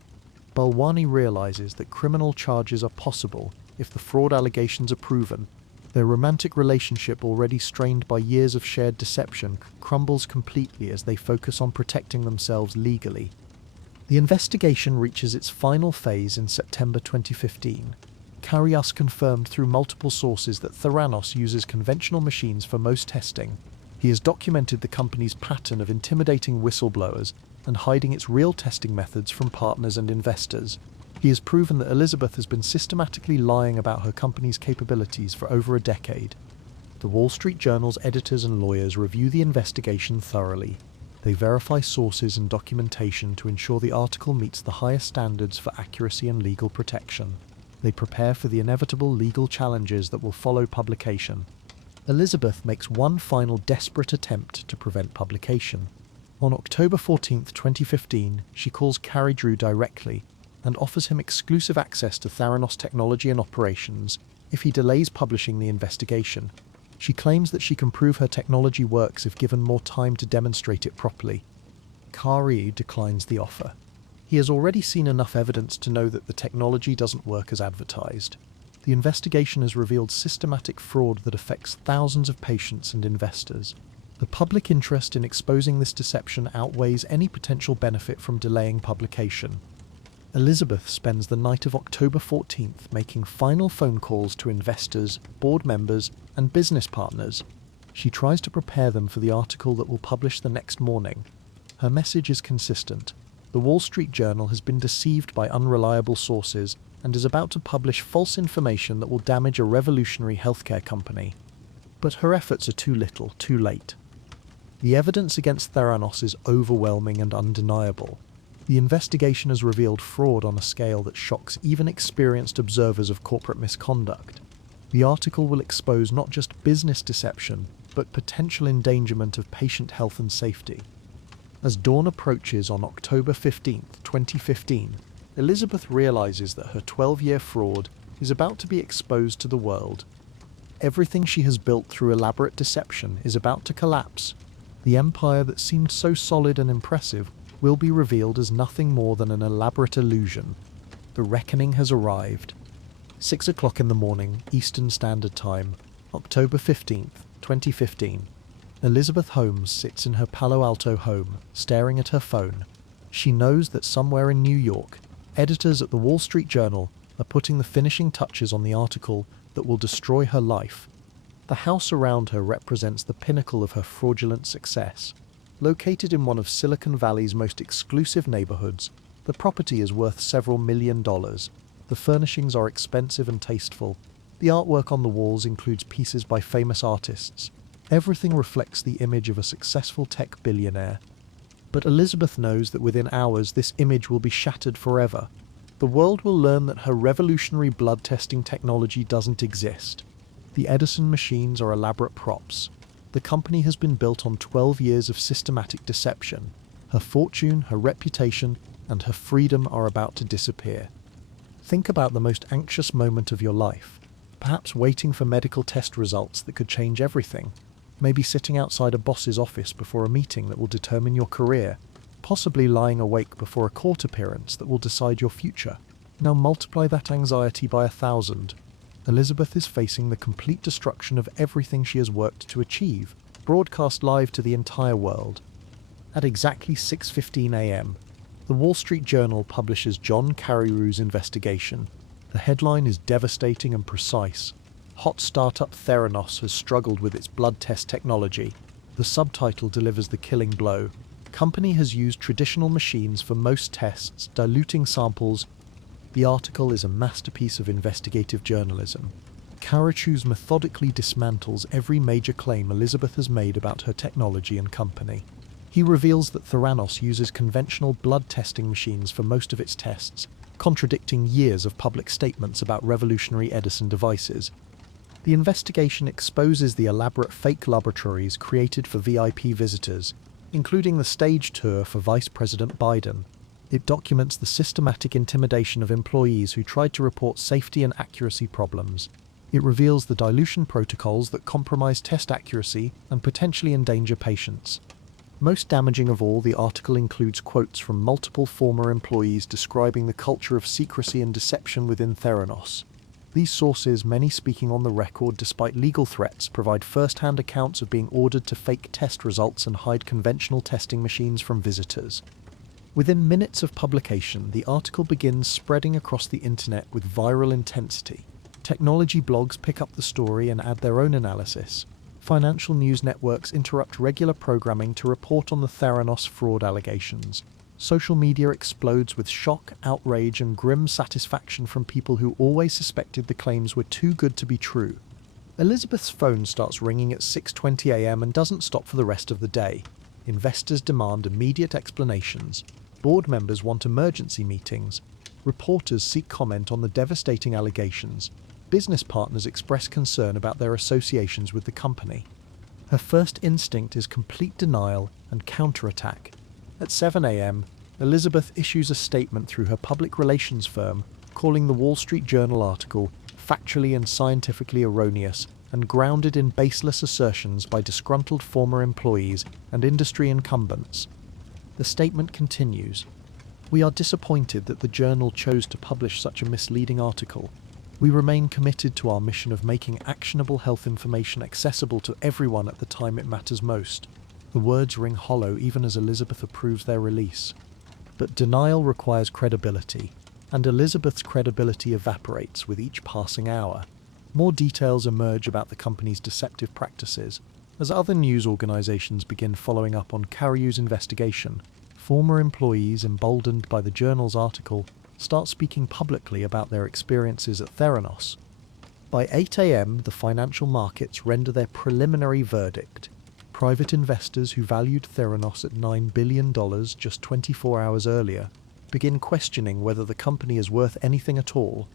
Balwani realizes that criminal charges are possible if the fraud allegations are proven. Their romantic relationship, already strained by years of shared deception, crumbles completely as they focus on protecting themselves legally. The investigation reaches its final phase in September 2015. Carius confirmed through multiple sources that Theranos uses conventional machines for most testing. He has documented the company's pattern of intimidating whistleblowers and hiding its real testing methods from partners and investors. He has proven that Elizabeth has been systematically lying about her company's capabilities for over a decade. The Wall Street Journal's editors and lawyers review the investigation thoroughly. They verify sources and documentation to ensure the article meets the highest standards for accuracy and legal protection. They prepare for the inevitable legal challenges that will follow publication. Elizabeth makes one final desperate attempt to prevent publication. On October 14, 2015, she calls Carey Drew directly and offers him exclusive access to Theranos technology and operations if he delays publishing the investigation. She claims that she can prove her technology works if given more time to demonstrate it properly. Carey declines the offer. He has already seen enough evidence to know that the technology doesn't work as advertised. The investigation has revealed systematic fraud that affects thousands of patients and investors. The public interest in exposing this deception outweighs any potential benefit from delaying publication. Elizabeth spends the night of October 14th making final phone calls to investors, board members, and business partners. She tries to prepare them for the article that will publish the next morning. Her message is consistent. The Wall Street Journal has been deceived by unreliable sources and is about to publish false information that will damage a revolutionary healthcare company. But her efforts are too little, too late. The evidence against Theranos is overwhelming and undeniable. The investigation has revealed fraud on a scale that shocks even experienced observers of corporate misconduct. The article will expose not just business deception, but potential endangerment of patient health and safety. As dawn approaches on October 15, 2015, Elizabeth realizes that her 12-year fraud is about to be exposed to the world. Everything she has built through elaborate deception is about to collapse. The empire that seemed so solid and impressive will be revealed as nothing more than an elaborate illusion. The reckoning has arrived. 6 o'clock in the morning, Eastern Standard Time, October 15th, 2015. Elizabeth Holmes sits in her Palo Alto home, staring at her phone. She knows that somewhere in New York, editors at the Wall Street Journal are putting the finishing touches on the article that will destroy her life. The house around her represents the pinnacle of her fraudulent success. Located in one of Silicon Valley's most exclusive neighborhoods, the property is worth several $1 million. The furnishings are expensive and tasteful. The artwork on the walls includes pieces by famous artists. Everything reflects the image of a successful tech billionaire. But Elizabeth knows that within hours this image will be shattered forever. The world will learn that her revolutionary blood testing technology doesn't exist. The Edison machines are elaborate props. The company has been built on 12 years of systematic deception. Her fortune, her reputation, and her freedom are about to disappear. Think about the most anxious moment of your life, perhaps waiting for medical test results that could change everything. maybe sitting outside a boss's office before a meeting that will determine your career, possibly lying awake before a court appearance that will decide your future. Now multiply that anxiety by 1,000. Elizabeth is facing the complete destruction of everything she has worked to achieve, broadcast live to the entire world. At exactly 6:15 a.m., the Wall Street Journal publishes John Carreyrou's investigation. The headline is devastating and precise. Hot startup Theranos has struggled with its blood test technology. The subtitle delivers the killing blow. Company has used traditional machines for most tests, diluting samples. The article is a masterpiece of investigative journalism. Carreyroux methodically dismantles every major claim Elizabeth has made about her technology and company. He reveals that Theranos uses conventional blood testing machines for most of its tests, contradicting years of public statements about revolutionary Edison devices. The investigation exposes the elaborate fake laboratories created for VIP visitors, including the stage tour for Vice President Biden. It documents the systematic intimidation of employees who tried to report safety and accuracy problems. It reveals the dilution protocols that compromise test accuracy and potentially endanger patients. Most damaging of all, the article includes quotes from multiple former employees describing the culture of secrecy and deception within Theranos. These sources, many speaking on the record despite legal threats, provide first-hand accounts of being ordered to fake test results and hide conventional testing machines from visitors. Within minutes of publication, the article begins spreading across the internet with viral intensity. Technology blogs pick up the story and add their own analysis. Financial news networks interrupt regular programming to report on the Theranos fraud allegations. Social media explodes with shock, outrage, and grim satisfaction from people who always suspected the claims were too good to be true. Elizabeth's phone starts ringing at 6:20 a.m. and doesn't stop for the rest of the day. Investors demand immediate explanations. Board members want emergency meetings. Reporters seek comment on the devastating allegations. Business partners express concern about their associations with the company. Her first instinct is complete denial and counterattack. At 7 a.m., Elizabeth issues a statement through her public relations firm, calling the Wall Street Journal article factually and scientifically erroneous and grounded in baseless assertions by disgruntled former employees and industry incumbents. The statement continues, "We are disappointed that the journal chose to publish such a misleading article. We remain committed to our mission of making actionable health information accessible to everyone at the time it matters most." The words ring hollow even as Elizabeth approves their release. But denial requires credibility, and Elizabeth's credibility evaporates with each passing hour. More details emerge about the company's deceptive practices. As other news organizations begin following up on Carreyrou's investigation, former employees, emboldened by the journal's article, start speaking publicly about their experiences at Theranos. By 8 a.m., the financial markets render their preliminary verdict. Private investors who valued Theranos at $9 billion just 24 hours earlier begin questioning whether the company is worth anything at all.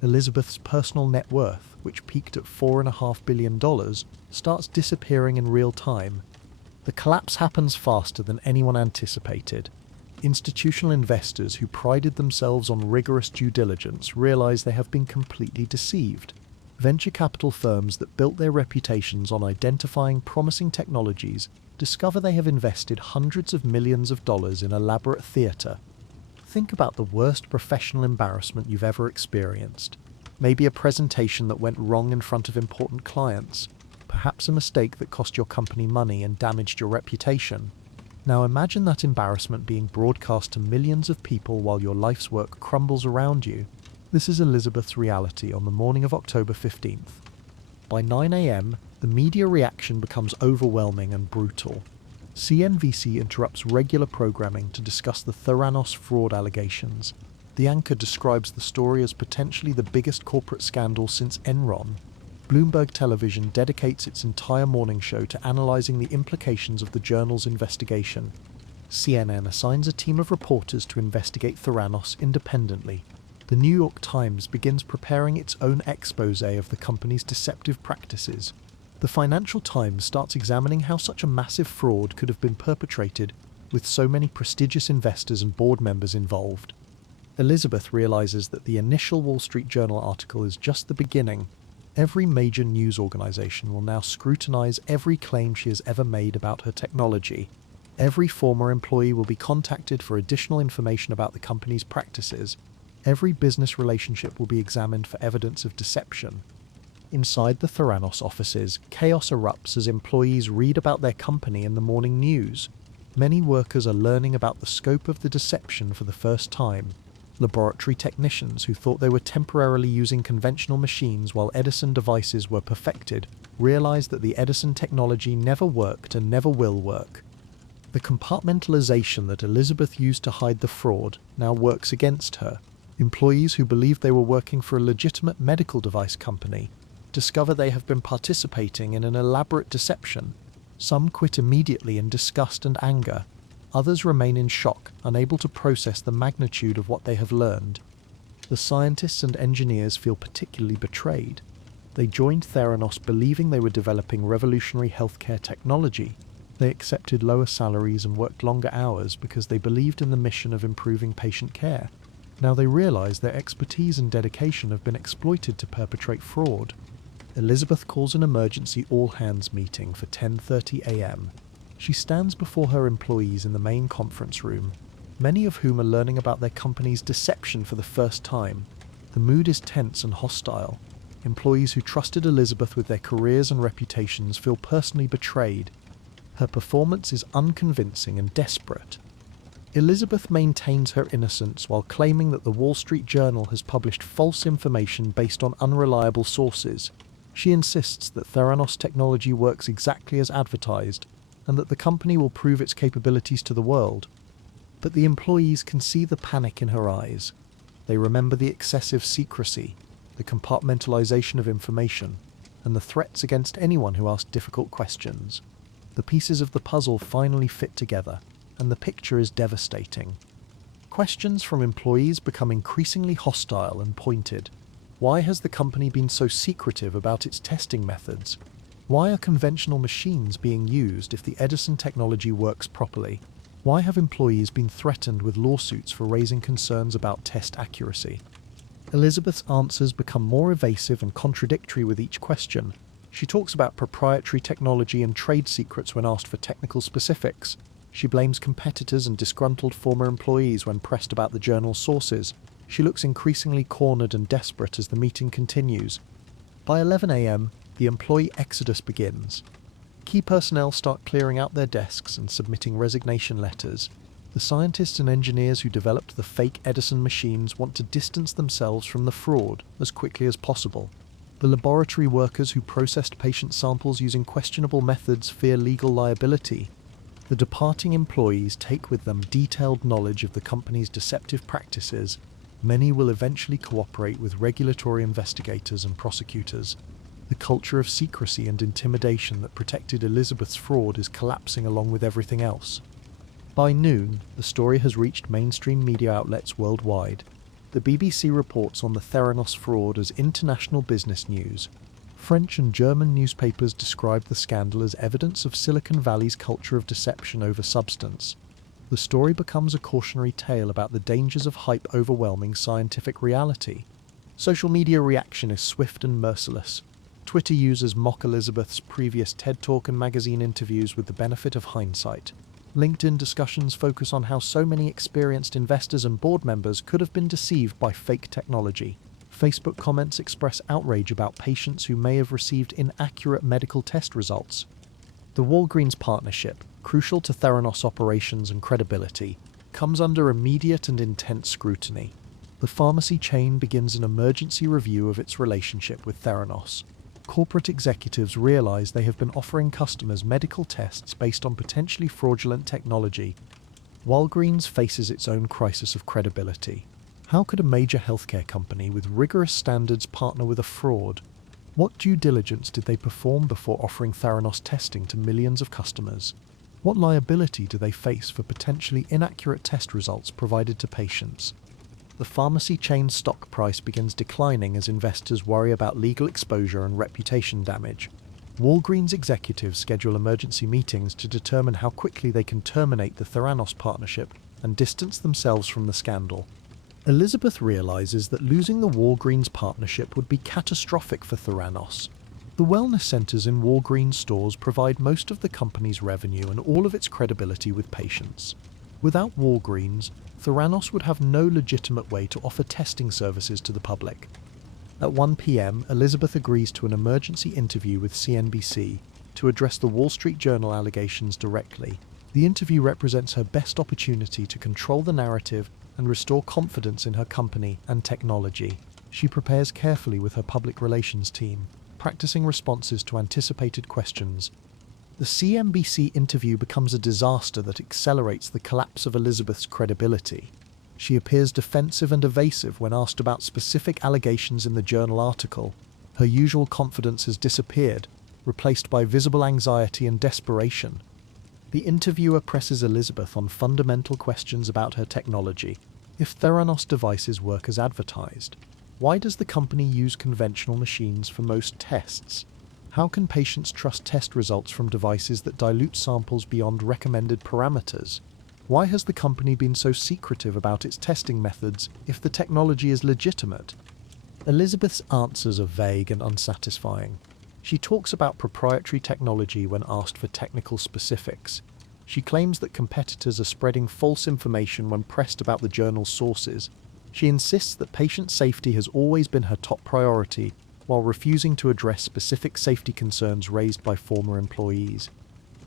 Elizabeth's personal net worth, which peaked at $4.5 billion, starts disappearing in real time. The collapse happens faster than anyone anticipated. Institutional investors who prided themselves on rigorous due diligence realize they have been completely deceived. Venture capital firms that built their reputations on identifying promising technologies discover they have invested hundreds of millions of dollars in elaborate theatre. Think about the worst professional embarrassment you've ever experienced. Maybe a presentation that went wrong in front of important clients. Perhaps a mistake that cost your company money and damaged your reputation. Now imagine that embarrassment being broadcast to millions of people while your life's work crumbles around you. This is Elizabeth's reality on the morning of October 15th. By 9 a.m., the media reaction becomes overwhelming and brutal. CNBC interrupts regular programming to discuss the Theranos fraud allegations. The anchor describes the story as potentially the biggest corporate scandal since Enron. Bloomberg Television dedicates its entire morning show to analyzing the implications of the journal's investigation. CNN assigns a team of reporters to investigate Theranos independently. The New York Times begins preparing its own expose of the company's deceptive practices. The Financial Times starts examining how such a massive fraud could have been perpetrated with so many prestigious investors and board members involved. Elizabeth realizes that the initial Wall Street Journal article is just the beginning. Every major news organization will now scrutinize every claim she has ever made about her technology. Every former employee will be contacted for additional information about the company's practices. Every business relationship will be examined for evidence of deception. Inside the Theranos offices, chaos erupts as employees read about their company in the morning news. Many workers are learning about the scope of the deception for the first time. Laboratory technicians who thought they were temporarily using conventional machines while Edison devices were perfected realized that the Edison technology never worked and never will work. The compartmentalization that Elizabeth used to hide the fraud now works against her. Employees who believed they were working for a legitimate medical device company discover they have been participating in an elaborate deception. Some quit immediately in disgust and anger. Others remain in shock, unable to process the magnitude of what they have learned. The scientists and engineers feel particularly betrayed. They joined Theranos believing they were developing revolutionary healthcare technology. They accepted lower salaries and worked longer hours because they believed in the mission of improving patient care. Now they realize their expertise and dedication have been exploited to perpetrate fraud. Elizabeth calls an emergency all-hands meeting for 10:30 a.m. She stands before her employees in the main conference room, many of whom are learning about their company's deception for the first time. The mood is tense and hostile. Employees who trusted Elizabeth with their careers and reputations feel personally betrayed. Her performance is unconvincing and desperate. Elizabeth maintains her innocence while claiming that the Wall Street Journal has published false information based on unreliable sources. She insists that Theranos technology works exactly as advertised, and that the company will prove its capabilities to the world. But the employees can see the panic in her eyes. They remember the excessive secrecy, the compartmentalization of information, and the threats against anyone who asked difficult questions. The pieces of the puzzle finally fit together, and the picture is devastating. Questions from employees become increasingly hostile and pointed. Why has the company been so secretive about its testing methods? Why are conventional machines being used if the Edison technology works properly? Why have employees been threatened with lawsuits for raising concerns about test accuracy? Elizabeth's answers become more evasive and contradictory with each question. She talks about proprietary technology and trade secrets when asked for technical specifics. She blames competitors and disgruntled former employees when pressed about the journal's sources. She looks increasingly cornered and desperate as the meeting continues. By 11 a.m., the employee exodus begins. Key personnel start clearing out their desks and submitting resignation letters. The scientists and engineers who developed the fake Edison machines want to distance themselves from the fraud as quickly as possible. The laboratory workers who processed patient samples using questionable methods fear legal liability. The departing employees take with them detailed knowledge of the company's deceptive practices. Many will eventually cooperate with regulatory investigators and prosecutors. The culture of secrecy and intimidation that protected Elizabeth's fraud is collapsing along with everything else. By noon, the story has reached mainstream media outlets worldwide. The BBC reports on the Theranos fraud as international business news. French and German newspapers describe the scandal as evidence of Silicon Valley's culture of deception over substance. The story becomes a cautionary tale about the dangers of hype overwhelming scientific reality. Social media reaction is swift and merciless. Twitter users mock Elizabeth's previous TED Talk and magazine interviews with the benefit of hindsight. LinkedIn discussions focus on how so many experienced investors and board members could have been deceived by fake technology. Facebook comments express outrage about patients who may have received inaccurate medical test results. The Walgreens partnership, crucial to Theranos operations and credibility, comes under immediate and intense scrutiny. The pharmacy chain begins an emergency review of its relationship with Theranos. Corporate executives realize they have been offering customers medical tests based on potentially fraudulent technology. Walgreens faces its own crisis of credibility. How could a major healthcare company with rigorous standards partner with a fraud? What due diligence did they perform before offering Theranos testing to millions of customers? What liability do they face for potentially inaccurate test results provided to patients? The pharmacy chain's stock price begins declining as investors worry about legal exposure and reputation damage. Walgreens executives schedule emergency meetings to determine how quickly they can terminate the Theranos partnership and distance themselves from the scandal. Elizabeth realizes that losing the Walgreens partnership would be catastrophic for Theranos. The wellness centers in Walgreens stores provide most of the company's revenue and all of its credibility with patients. Without Walgreens, Theranos would have no legitimate way to offer testing services to the public. At 1 p.m., Elizabeth agrees to an emergency interview with CNBC to address the Wall Street Journal allegations directly. The interview represents her best opportunity to control the narrative and restore confidence in her company and technology. She prepares carefully with her public relations team, practicing responses to anticipated questions. The CNBC interview becomes a disaster that accelerates the collapse of Elizabeth's credibility. She appears defensive and evasive when asked about specific allegations in the journal article. Her usual confidence has disappeared, replaced by visible anxiety and desperation. The interviewer presses Elizabeth on fundamental questions about her technology. If Theranos devices work as advertised, why does the company use conventional machines for most tests? How can patients trust test results from devices that dilute samples beyond recommended parameters? Why has the company been so secretive about its testing methods if the technology is legitimate? Elizabeth's answers are vague and unsatisfying. She talks about proprietary technology when asked for technical specifics. She claims that competitors are spreading false information when pressed about the journal's sources. She insists that patient safety has always been her top priority, while refusing to address specific safety concerns raised by former employees.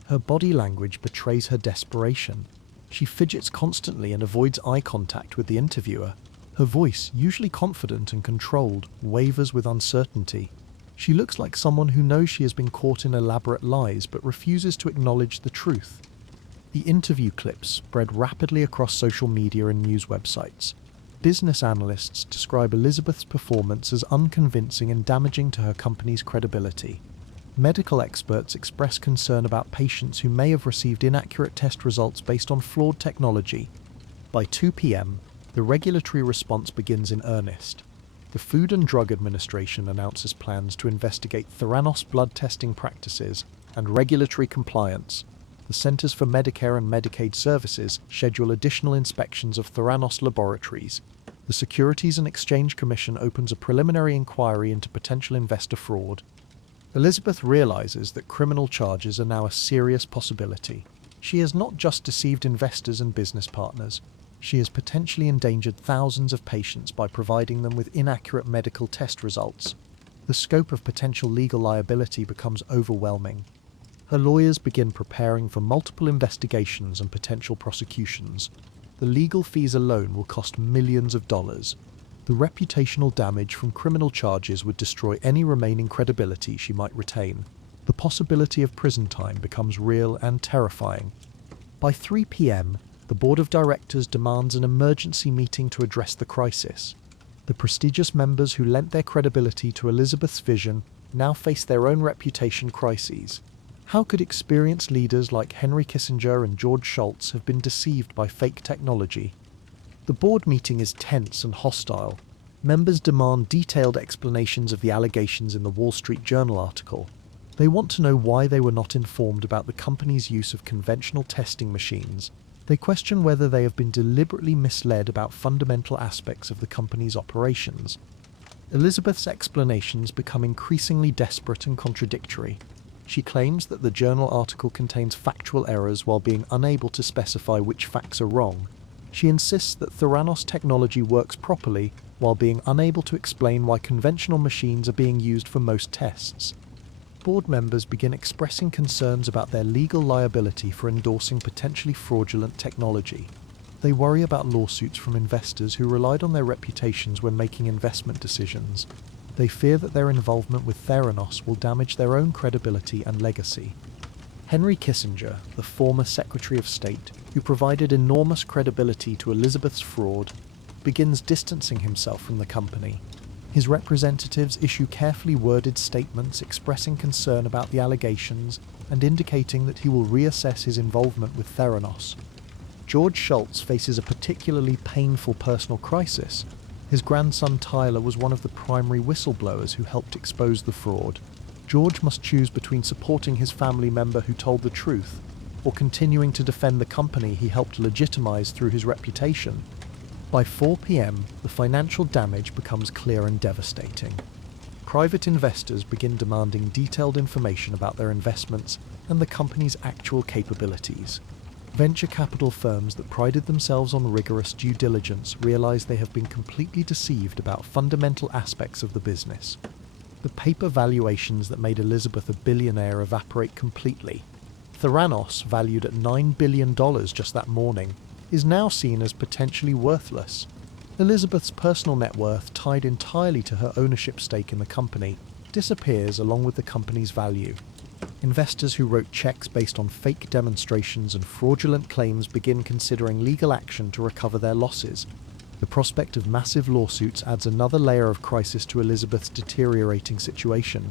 Her body language betrays her desperation. She fidgets constantly and avoids eye contact with the interviewer. Her voice, usually confident and controlled, wavers with uncertainty. She looks like someone who knows she has been caught in elaborate lies but refuses to acknowledge the truth. The interview clips spread rapidly across social media and news websites. Business analysts describe Elizabeth's performance as unconvincing and damaging to her company's credibility. Medical experts express concern about patients who may have received inaccurate test results based on flawed technology. By 2 p.m., the regulatory response begins in earnest. The Food and Drug Administration announces plans to investigate Theranos blood testing practices and regulatory compliance. The Centers for Medicare and Medicaid Services schedule additional inspections of Theranos laboratories. The Securities and Exchange Commission opens a preliminary inquiry into potential investor fraud. Elizabeth realizes that criminal charges are now a serious possibility. She has not just deceived investors and business partners. She has potentially endangered thousands of patients by providing them with inaccurate medical test results. The scope of potential legal liability becomes overwhelming. Her lawyers begin preparing for multiple investigations and potential prosecutions. The legal fees alone will cost millions of dollars. The reputational damage from criminal charges would destroy any remaining credibility she might retain. The possibility of prison time becomes real and terrifying. By 3 p.m., the board of directors demands an emergency meeting to address the crisis. The prestigious members who lent their credibility to Elizabeth's vision now face their own reputation crises. How could experienced leaders like Henry Kissinger and George Shultz have been deceived by fake technology? The board meeting is tense and hostile. Members demand detailed explanations of the allegations in the Wall Street Journal article. They want to know why they were not informed about the company's use of conventional testing machines. They question whether they have been deliberately misled about fundamental aspects of the company's operations. Elizabeth's explanations become increasingly desperate and contradictory. She claims that the journal article contains factual errors while being unable to specify which facts are wrong. She insists that Theranos technology works properly while being unable to explain why conventional machines are being used for most tests. Board members begin expressing concerns about their legal liability for endorsing potentially fraudulent technology. They worry about lawsuits from investors who relied on their reputations when making investment decisions. They fear that their involvement with Theranos will damage their own credibility and legacy. Henry Kissinger, the former Secretary of State, who provided enormous credibility to Elizabeth's fraud, begins distancing himself from the company. His representatives issue carefully worded statements expressing concern about the allegations and indicating that he will reassess his involvement with Theranos. George Shultz faces a particularly painful personal crisis. His grandson Tyler was one of the primary whistleblowers who helped expose the fraud. George must choose between supporting his family member who told the truth or continuing to defend the company he helped legitimize through his reputation. By 4 p.m., the financial damage becomes clear and devastating. Private investors begin demanding detailed information about their investments and the company's actual capabilities. Venture capital firms that prided themselves on rigorous due diligence realize they have been completely deceived about fundamental aspects of the business. The paper valuations that made Elizabeth a billionaire evaporate completely. Theranos, valued at $9 billion just that morning, is now seen as potentially worthless. Elizabeth's personal net worth, tied entirely to her ownership stake in the company, disappears along with the company's value. Investors who wrote checks based on fake demonstrations and fraudulent claims begin considering legal action to recover their losses. The prospect of massive lawsuits adds another layer of crisis to Elizabeth's deteriorating situation.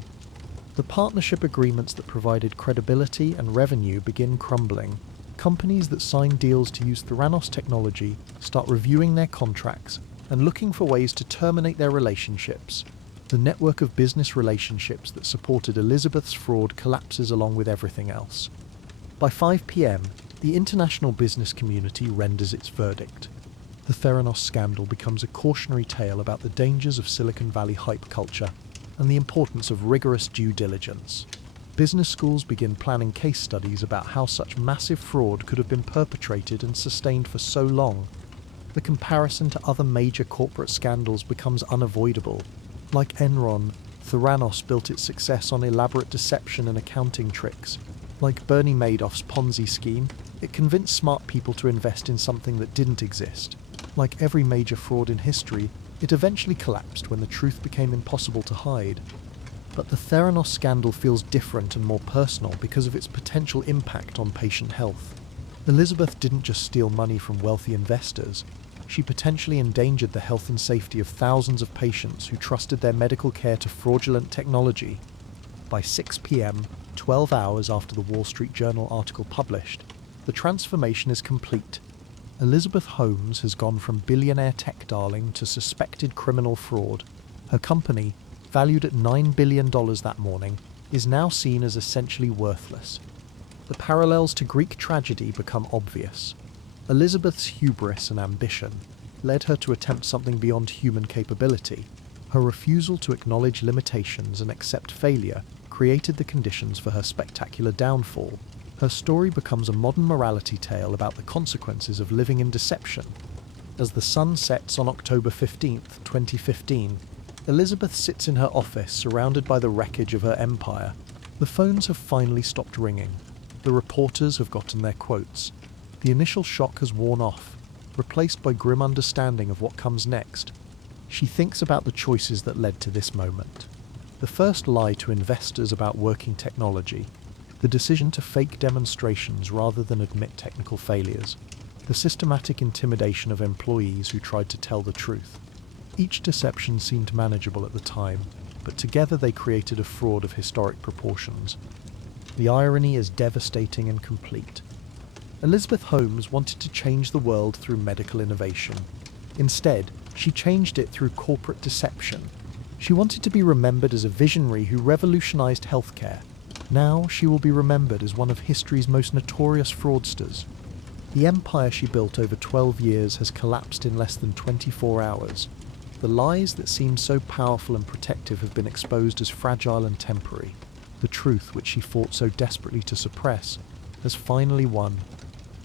The partnership agreements that provided credibility and revenue begin crumbling. Companies that sign deals to use Theranos technology start reviewing their contracts and looking for ways to terminate their relationships. The network of business relationships that supported Elizabeth's fraud collapses along with everything else. By 5 p.m., the international business community renders its verdict. The Theranos scandal becomes a cautionary tale about the dangers of Silicon Valley hype culture and the importance of rigorous due diligence. Business schools begin planning case studies about how such massive fraud could have been perpetrated and sustained for so long. The comparison to other major corporate scandals becomes unavoidable. Like Enron, Theranos built its success on elaborate deception and accounting tricks. Like Bernie Madoff's Ponzi scheme, it convinced smart people to invest in something that didn't exist. Like every major fraud in history, it eventually collapsed when the truth became impossible to hide. But the Theranos scandal feels different and more personal because of its potential impact on patient health. Elizabeth didn't just steal money from wealthy investors. She potentially endangered the health and safety of thousands of patients who trusted their medical care to fraudulent technology. By 6 p.m., 12 hours after the Wall Street Journal article published, the transformation is complete. Elizabeth Holmes has gone from billionaire tech darling to suspected criminal fraud. Her company, valued at $9 billion that morning, is now seen as essentially worthless. The parallels to Greek tragedy become obvious. Elizabeth's hubris and ambition led her to attempt something beyond human capability. Her refusal to acknowledge limitations and accept failure created the conditions for her spectacular downfall. Her story becomes a modern morality tale about the consequences of living in deception. As the sun sets on October 15, 2015, Elizabeth sits in her office surrounded by the wreckage of her empire. The phones have finally stopped ringing. The reporters have gotten their quotes. The initial shock has worn off, replaced by grim understanding of what comes next. She thinks about the choices that led to this moment. The first lie to investors about working technology, the decision to fake demonstrations rather than admit technical failures, the systematic intimidation of employees who tried to tell the truth. Each deception seemed manageable at the time, but together they created a fraud of historic proportions. The irony is devastating and complete. Elizabeth Holmes wanted to change the world through medical innovation. Instead, she changed it through corporate deception. She wanted to be remembered as a visionary who revolutionized healthcare. Now she will be remembered as one of history's most notorious fraudsters. The empire she built over 12 years has collapsed in less than 24 hours. The lies that seemed so powerful and protective have been exposed as fragile and temporary. The truth, which she fought so desperately to suppress, has finally won.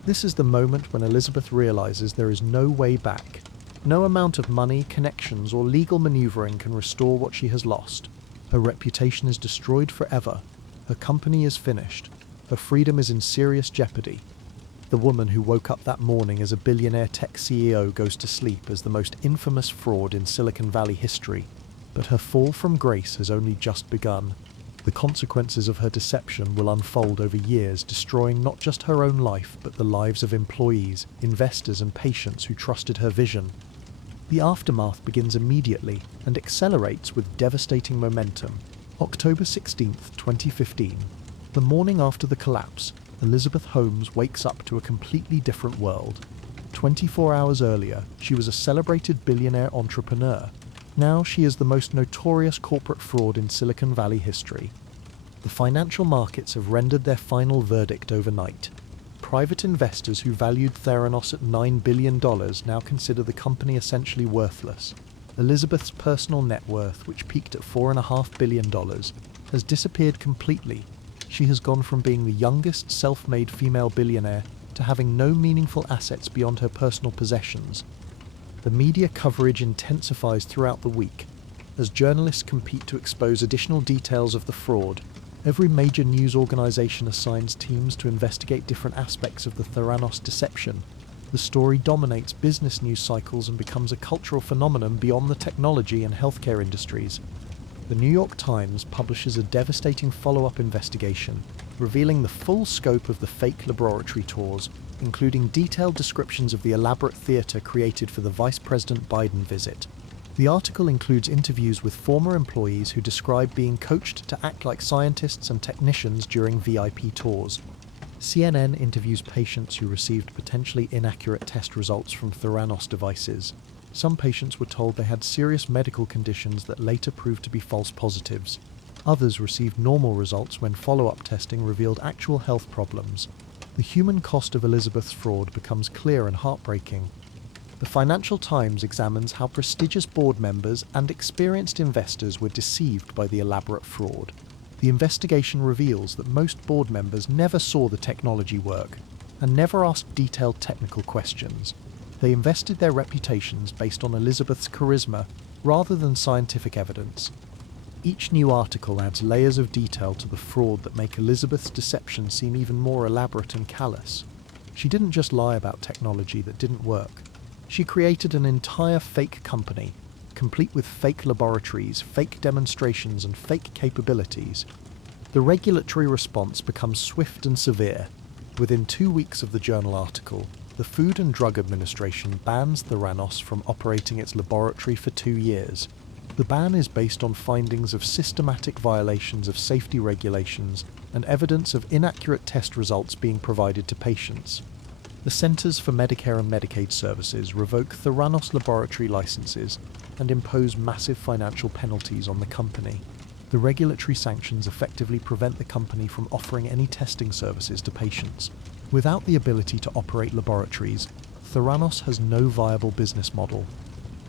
This is the moment when Elizabeth realizes there is no way back. No amount of money, connections, or legal maneuvering can restore what she has lost. Her reputation is destroyed forever. Her company is finished. Her freedom is in serious jeopardy. The woman who woke up that morning as a billionaire tech CEO goes to sleep as the most infamous fraud in Silicon Valley history. But her fall from grace has only just begun. The consequences of her deception will unfold over years, destroying not just her own life, but the lives of employees, investors, and patients who trusted her vision. The aftermath begins immediately and accelerates with devastating momentum. October 16, 2015. The morning after the collapse, Elizabeth Holmes wakes up to a completely different world. 24 hours earlier, she was a celebrated billionaire entrepreneur. Now she is the most notorious corporate fraud in Silicon Valley history. The financial markets have rendered their final verdict overnight. private investors who valued Theranos at $9 billion now consider the company essentially worthless. Elizabeth's personal net worth, which peaked at $4.5 billion, has disappeared completely. She has gone from being the youngest self-made female billionaire to having no meaningful assets beyond her personal possessions. The media coverage intensifies throughout the week as journalists compete to expose additional details of the fraud. Every major news organization assigns teams to investigate different aspects of the Theranos deception. The story dominates business news cycles and becomes a cultural phenomenon beyond the technology and healthcare industries. The New York Times publishes a devastating follow-up investigation, revealing the full scope of the fake laboratory tours, including detailed descriptions of the elaborate theater created for the Vice President Biden visit. The article includes interviews with former employees who describe being coached to act like scientists and technicians during VIP tours. CNN interviews patients who received potentially inaccurate test results from Theranos devices. Some patients were told they had serious medical conditions that later proved to be false positives. Others received normal results when follow-up testing revealed actual health problems. The human cost of Elizabeth's fraud becomes clear and heartbreaking. The Financial Times examines how prestigious board members and experienced investors were deceived by the elaborate fraud. The investigation reveals that most board members never saw the technology work and never asked detailed technical questions. They invested their reputations based on Elizabeth's charisma rather than scientific evidence. Each new article adds layers of detail to the fraud that make Elizabeth's deception seem even more elaborate and callous. She didn't just lie about technology that didn't work. She created an entire fake company, complete with fake laboratories, fake demonstrations, and fake capabilities. The regulatory response becomes swift and severe. Within 2 weeks of the journal article, the Food and Drug Administration bans Theranos from operating its laboratory for 2 years. The ban is based on findings of systematic violations of safety regulations and evidence of inaccurate test results being provided to patients. The Centers for Medicare and Medicaid Services revoke Theranos laboratory licenses and impose massive financial penalties on the company. The regulatory sanctions effectively prevent the company from offering any testing services to patients. Without the ability to operate laboratories, Theranos has no viable business model.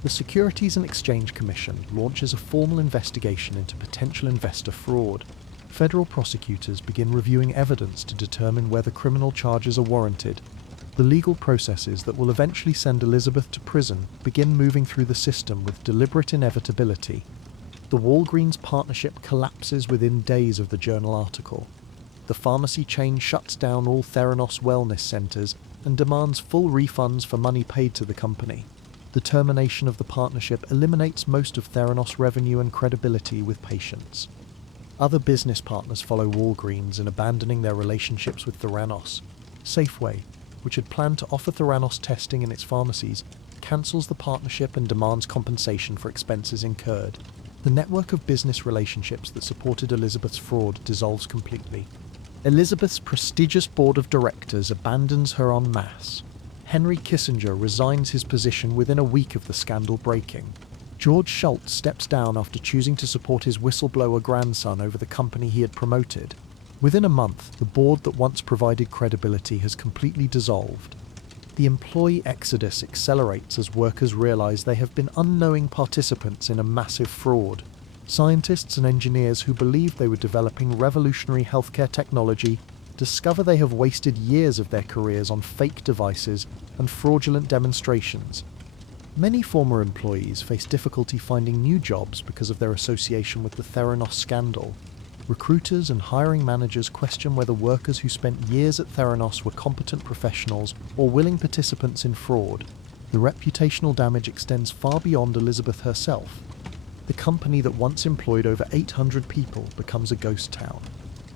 The Securities and Exchange Commission launches a formal investigation into potential investor fraud. Federal prosecutors begin reviewing evidence to determine whether criminal charges are warranted. The legal processes that will eventually send Elizabeth to prison begin moving through the system with deliberate inevitability. The Walgreens partnership collapses within days of the journal article. The pharmacy chain shuts down all Theranos wellness centers and demands full refunds for money paid to the company. The termination of the partnership eliminates most of Theranos' revenue and credibility with patients. Other business partners follow Walgreens in abandoning their relationships with Theranos. Safeway, which had planned to offer Theranos testing in its pharmacies, cancels the partnership and demands compensation for expenses incurred. The network of business relationships that supported Elizabeth's fraud dissolves completely. Elizabeth's prestigious board of directors abandons her en masse. Henry Kissinger resigns his position within a week of the scandal breaking. George Shultz steps down after choosing to support his whistleblower grandson over the company he had promoted. Within a month, the board that once provided credibility has completely dissolved. The employee exodus accelerates as workers realize they have been unknowing participants in a massive fraud. Scientists and engineers who believed they were developing revolutionary healthcare technology discover they have wasted years of their careers on fake devices and fraudulent demonstrations. Many former employees face difficulty finding new jobs because of their association with the Theranos scandal. Recruiters and hiring managers question whether workers who spent years at Theranos were competent professionals or willing participants in fraud. The reputational damage extends far beyond Elizabeth herself. The company that once employed over 800 people becomes a ghost town.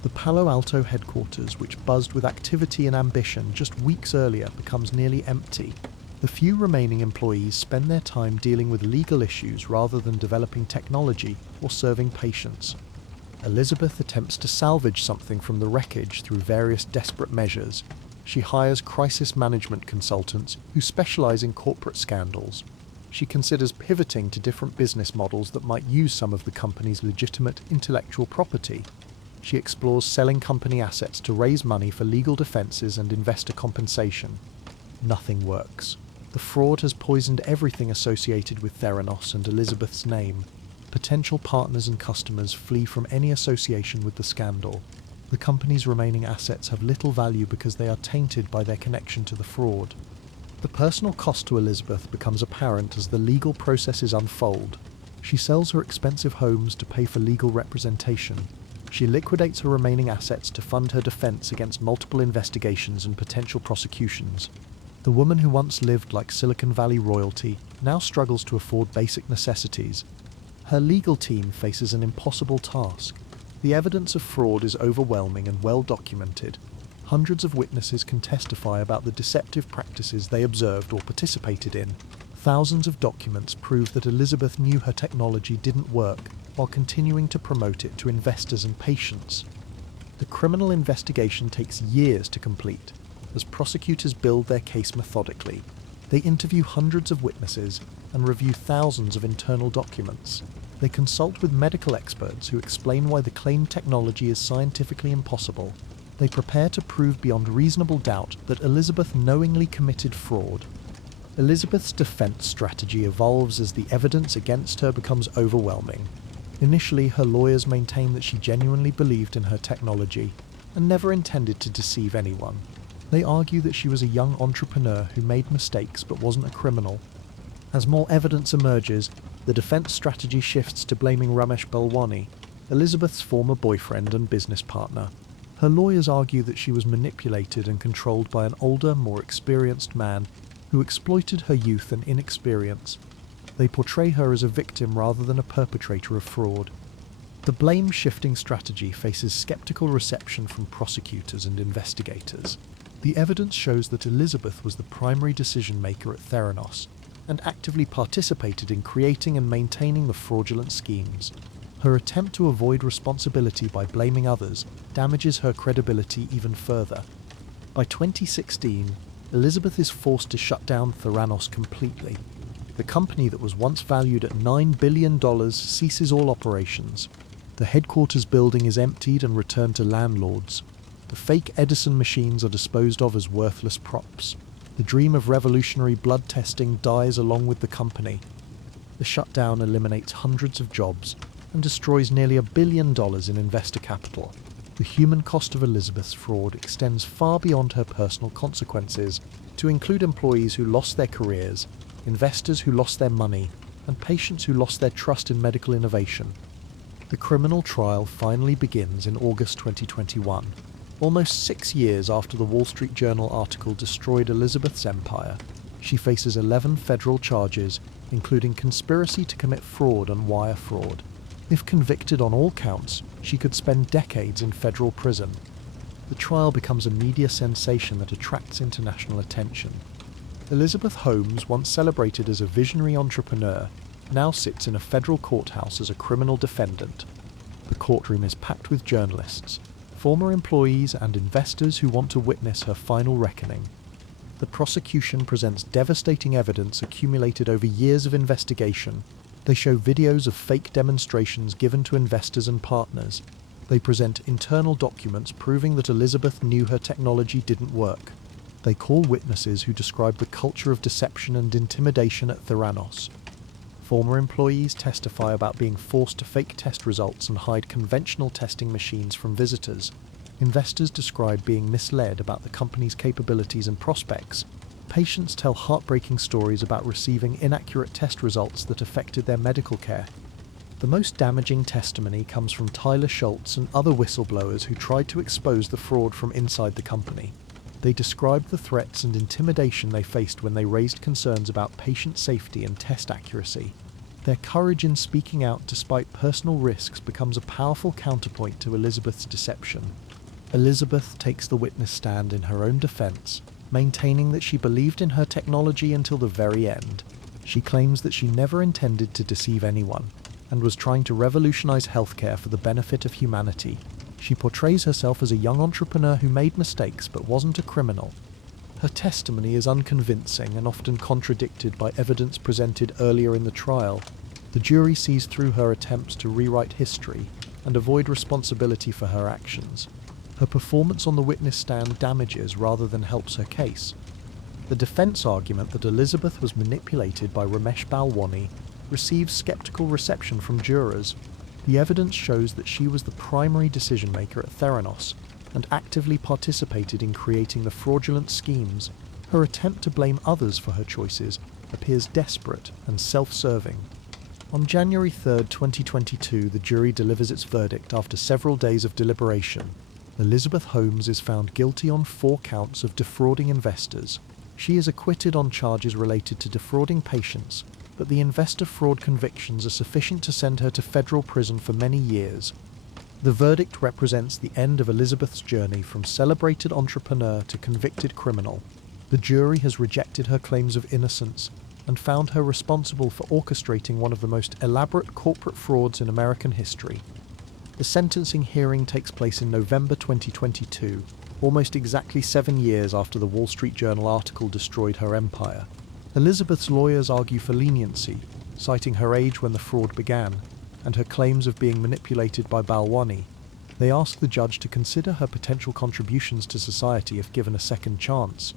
The Palo Alto headquarters, which buzzed with activity and ambition just weeks earlier, becomes nearly empty. The few remaining employees spend their time dealing with legal issues rather than developing technology or serving patients. Elizabeth attempts to salvage something from the wreckage through various desperate measures. She hires crisis management consultants who specialize in corporate scandals. She considers pivoting to different business models that might use some of the company's legitimate intellectual property. She explores selling company assets to raise money for legal defenses and investor compensation. Nothing works. The fraud has poisoned everything associated with Theranos and Elizabeth's name. Potential partners and customers flee from any association with the scandal. The company's remaining assets have little value because they are tainted by their connection to the fraud. The personal cost to Elizabeth becomes apparent as the legal processes unfold. She sells her expensive homes to pay for legal representation. She liquidates her remaining assets to fund her defense against multiple investigations and potential prosecutions. The woman who once lived like Silicon Valley royalty now struggles to afford basic necessities. Her legal team faces an impossible task. The evidence of fraud is overwhelming and well documented. Hundreds of witnesses can testify about the deceptive practices they observed or participated in. Thousands of documents prove that Elizabeth knew her technology didn't work while continuing to promote it to investors and patients. The criminal investigation takes years to complete, as prosecutors build their case methodically. They interview hundreds of witnesses and review thousands of internal documents. They consult with medical experts who explain why the claimed technology is scientifically impossible. They prepare to prove beyond reasonable doubt that Elizabeth knowingly committed fraud. Elizabeth's defense strategy evolves as the evidence against her becomes overwhelming. Initially, her lawyers maintain that she genuinely believed in her technology and never intended to deceive anyone. They argue that she was a young entrepreneur who made mistakes but wasn't a criminal. As more evidence emerges, the defense strategy shifts to blaming Ramesh Balwani, Elizabeth's former boyfriend and business partner. Her lawyers argue that she was manipulated and controlled by an older, more experienced man who exploited her youth and inexperience. They portray her as a victim rather than a perpetrator of fraud. The blame-shifting strategy faces skeptical reception from prosecutors and investigators. The evidence shows that Elizabeth was the primary decision-maker at Theranos and actively participated in creating and maintaining the fraudulent schemes. Her attempt to avoid responsibility by blaming others damages her credibility even further. By 2016, Elizabeth is forced to shut down Theranos completely. The company that was once valued at $9 billion ceases all operations. The headquarters building is emptied and returned to landlords. The fake Edison machines are disposed of as worthless props. The dream of revolutionary blood testing dies along with the company. The shutdown eliminates hundreds of jobs and destroys nearly $1 billion in investor capital. The human cost of Elizabeth's fraud extends far beyond her personal consequences, to include employees who lost their careers, investors who lost their money, and patients who lost their trust in medical innovation. The criminal trial finally begins in August 2021, almost 6 years after the Wall Street Journal article destroyed Elizabeth's empire. She faces 11 federal charges, including conspiracy to commit fraud and wire fraud. If convicted on all counts, she could spend decades in federal prison. The trial becomes a media sensation that attracts international attention. Elizabeth Holmes, once celebrated as a visionary entrepreneur, now sits in a federal courthouse as a criminal defendant. The courtroom is packed with journalists, former employees and investors who want to witness her final reckoning. The prosecution presents devastating evidence accumulated over years of investigation. They show videos of fake demonstrations given to investors and partners. They present internal documents proving that Elizabeth knew her technology didn't work. They call witnesses who describe the culture of deception and intimidation at Theranos. Former employees testify about being forced to fake test results and hide conventional testing machines from visitors. Investors describe being misled about the company's capabilities and prospects. Patients tell heartbreaking stories about receiving inaccurate test results that affected their medical care. The most damaging testimony comes from Tyler Schultz and other whistleblowers who tried to expose the fraud from inside the company. They described the threats and intimidation they faced when they raised concerns about patient safety and test accuracy. Their courage in speaking out despite personal risks becomes a powerful counterpoint to Elizabeth's deception. Elizabeth takes the witness stand in her own defense, maintaining that she believed in her technology until the very end. She claims that she never intended to deceive anyone, and was trying to revolutionize healthcare for the benefit of humanity. She portrays herself as a young entrepreneur who made mistakes but wasn't a criminal. Her testimony is unconvincing and often contradicted by evidence presented earlier in the trial. The jury sees through her attempts to rewrite history. and avoid responsibility for her actions. Her performance on the witness stand damages rather than helps her case. The defense argument that Elizabeth was manipulated by Ramesh Balwani receives skeptical reception from jurors. The evidence shows that she was the primary decision-maker at Theranos and actively participated in creating the fraudulent schemes. Her attempt to blame others for her choices appears desperate and self-serving. On January 3, 2022, the jury delivers its verdict after several days of deliberation. Elizabeth Holmes is found guilty on 4 counts of defrauding investors. She is acquitted on charges related to defrauding patients, but the investor fraud convictions are sufficient to send her to federal prison for many years. The verdict represents the end of Elizabeth's journey from celebrated entrepreneur to convicted criminal. The jury has rejected her claims of innocence and found her responsible for orchestrating one of the most elaborate corporate frauds in American history. The sentencing hearing takes place in November 2022, almost exactly 7 years after the Wall Street Journal article destroyed her empire. Elizabeth's lawyers argue for leniency, citing her age when the fraud began, and her claims of being manipulated by Balwani. They ask the judge to consider her potential contributions to society if given a second chance.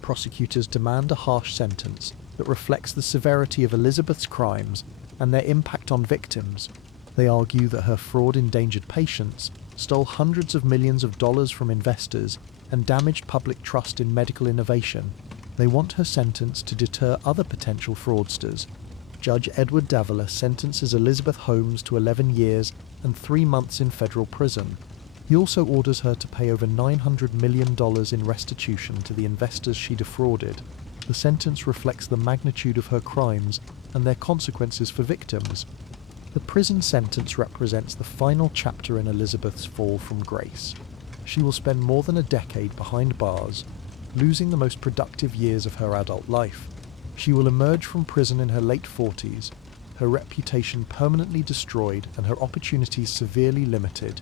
Prosecutors demand a harsh sentence that reflects the severity of Elizabeth's crimes and their impact on victims. They argue that her fraud endangered patients, stole hundreds of millions of dollars from investors, and damaged public trust in medical innovation. They want her sentence to deter other potential fraudsters. Judge Edward Davila sentences Elizabeth Holmes to 11 years and 3 months in federal prison. He also orders her to pay over $900 million in restitution to the investors she defrauded. The sentence reflects the magnitude of her crimes and their consequences for victims. The prison sentence represents the final chapter in Elizabeth's fall from grace. She will spend more than a decade behind bars, losing the most productive years of her adult life. She will emerge from prison in her late 40s, her reputation permanently destroyed and her opportunities severely limited.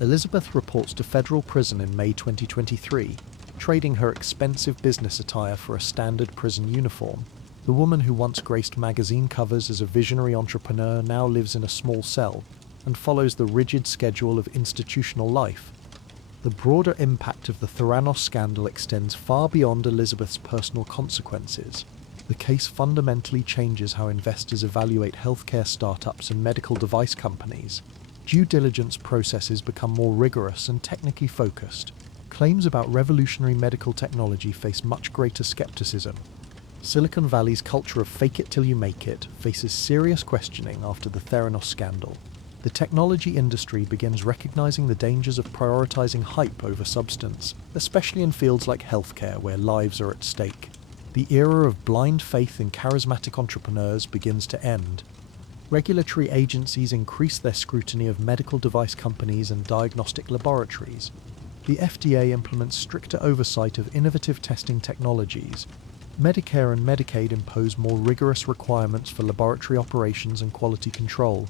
Elizabeth reports to federal prison in May 2023, trading her expensive business attire for a standard prison uniform. The woman who once graced magazine covers as a visionary entrepreneur now lives in a small cell and follows the rigid schedule of institutional life. The broader impact of the Theranos scandal extends far beyond Elizabeth's personal consequences. The case fundamentally changes how investors evaluate healthcare startups and medical device companies. Due diligence processes become more rigorous and technically focused. Claims about revolutionary medical technology face much greater skepticism. Silicon Valley's culture of fake it till you make it faces serious questioning after the Theranos scandal. The technology industry begins recognizing the dangers of prioritizing hype over substance, especially in fields like healthcare where lives are at stake. The era of blind faith in charismatic entrepreneurs begins to end. Regulatory agencies increase their scrutiny of medical device companies and diagnostic laboratories. The FDA implements stricter oversight of innovative testing technologies. Medicare and Medicaid impose more rigorous requirements for laboratory operations and quality control.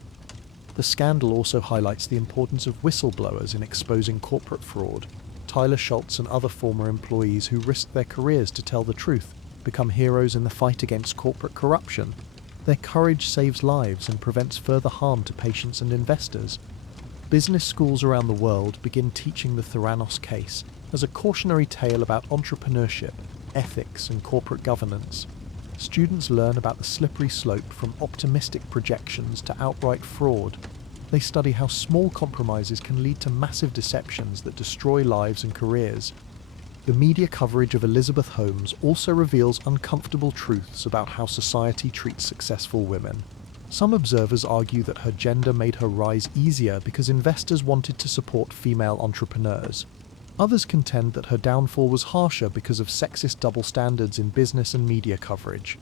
The scandal also highlights the importance of whistleblowers in exposing corporate fraud. Tyler Schultz and other former employees who risked their careers to tell the truth become heroes in the fight against corporate corruption. Their courage saves lives and prevents further harm to patients and investors. Business schools around the world begin teaching the Theranos case as a cautionary tale about entrepreneurship, ethics, and corporate governance. Students learn about the slippery slope from optimistic projections to outright fraud. They study how small compromises can lead to massive deceptions that destroy lives and careers. The media coverage of Elizabeth Holmes also reveals uncomfortable truths about how society treats successful women. Some observers argue that her gender made her rise easier because investors wanted to support female entrepreneurs. Others contend that her downfall was harsher because of sexist double standards in business and media coverage.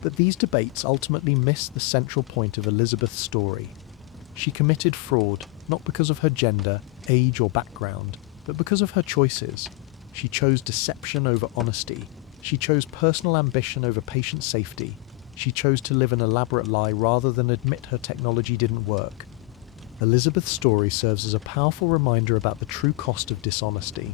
But these debates ultimately miss the central point of Elizabeth's story. She committed fraud, not because of her gender, age, or background, but because of her choices. She chose deception over honesty. She chose personal ambition over patient safety. She chose to live an elaborate lie rather than admit her technology didn't work. Elizabeth's story serves as a powerful reminder about the true cost of dishonesty.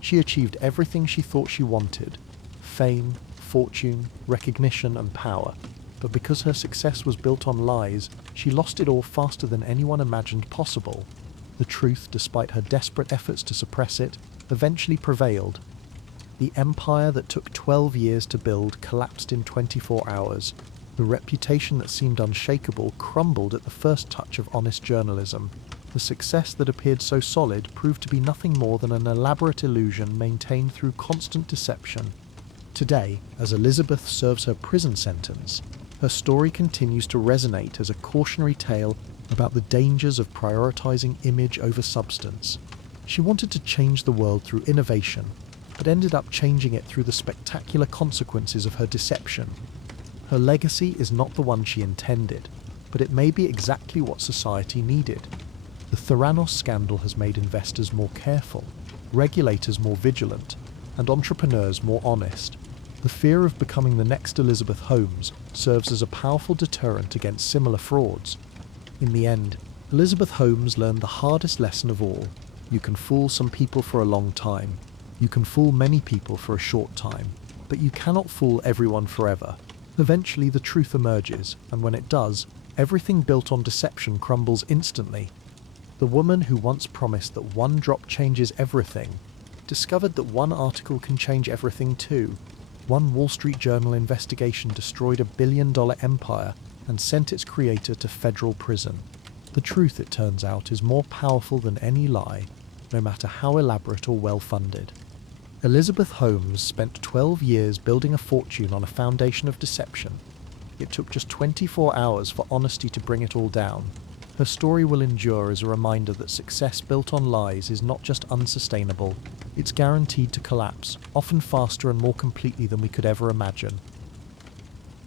She achieved everything she thought she wanted: fame, fortune, recognition, and power. but because her success was built on lies, she lost it all faster than anyone imagined possible. The truth, despite her desperate efforts to suppress it, eventually prevailed. The empire that took 12 years to build collapsed in 24 hours. The reputation that seemed unshakable crumbled at the first touch of honest journalism. The success that appeared so solid proved to be nothing more than an elaborate illusion maintained through constant deception. Today, as Elizabeth serves her prison sentence, her story continues to resonate as a cautionary tale about the dangers of prioritizing image over substance. She wanted to change the world through innovation, but ended up changing it through the spectacular consequences of her deception. Her legacy is not the one she intended, but it may be exactly what society needed. The Theranos scandal has made investors more careful, regulators more vigilant, and entrepreneurs more honest. The fear of becoming the next Elizabeth Holmes serves as a powerful deterrent against similar frauds. In the end, Elizabeth Holmes learned the hardest lesson of all. You can fool some people for a long time. You can fool many people for a short time. But you cannot fool everyone forever. Eventually the truth emerges, and when it does, everything built on deception crumbles instantly. The woman who once promised that one drop changes everything discovered that one article can change everything too. One Wall Street Journal investigation destroyed a billion-dollar empire and sent its creator to federal prison. The truth, it turns out, is more powerful than any lie, no matter how elaborate or well-funded. Elizabeth Holmes spent 12 years building a fortune on a foundation of deception. It took just 24 hours for honesty to bring it all down. Her story will endure as a reminder that success built on lies is not just unsustainable, it's guaranteed to collapse, often faster and more completely than we could ever imagine.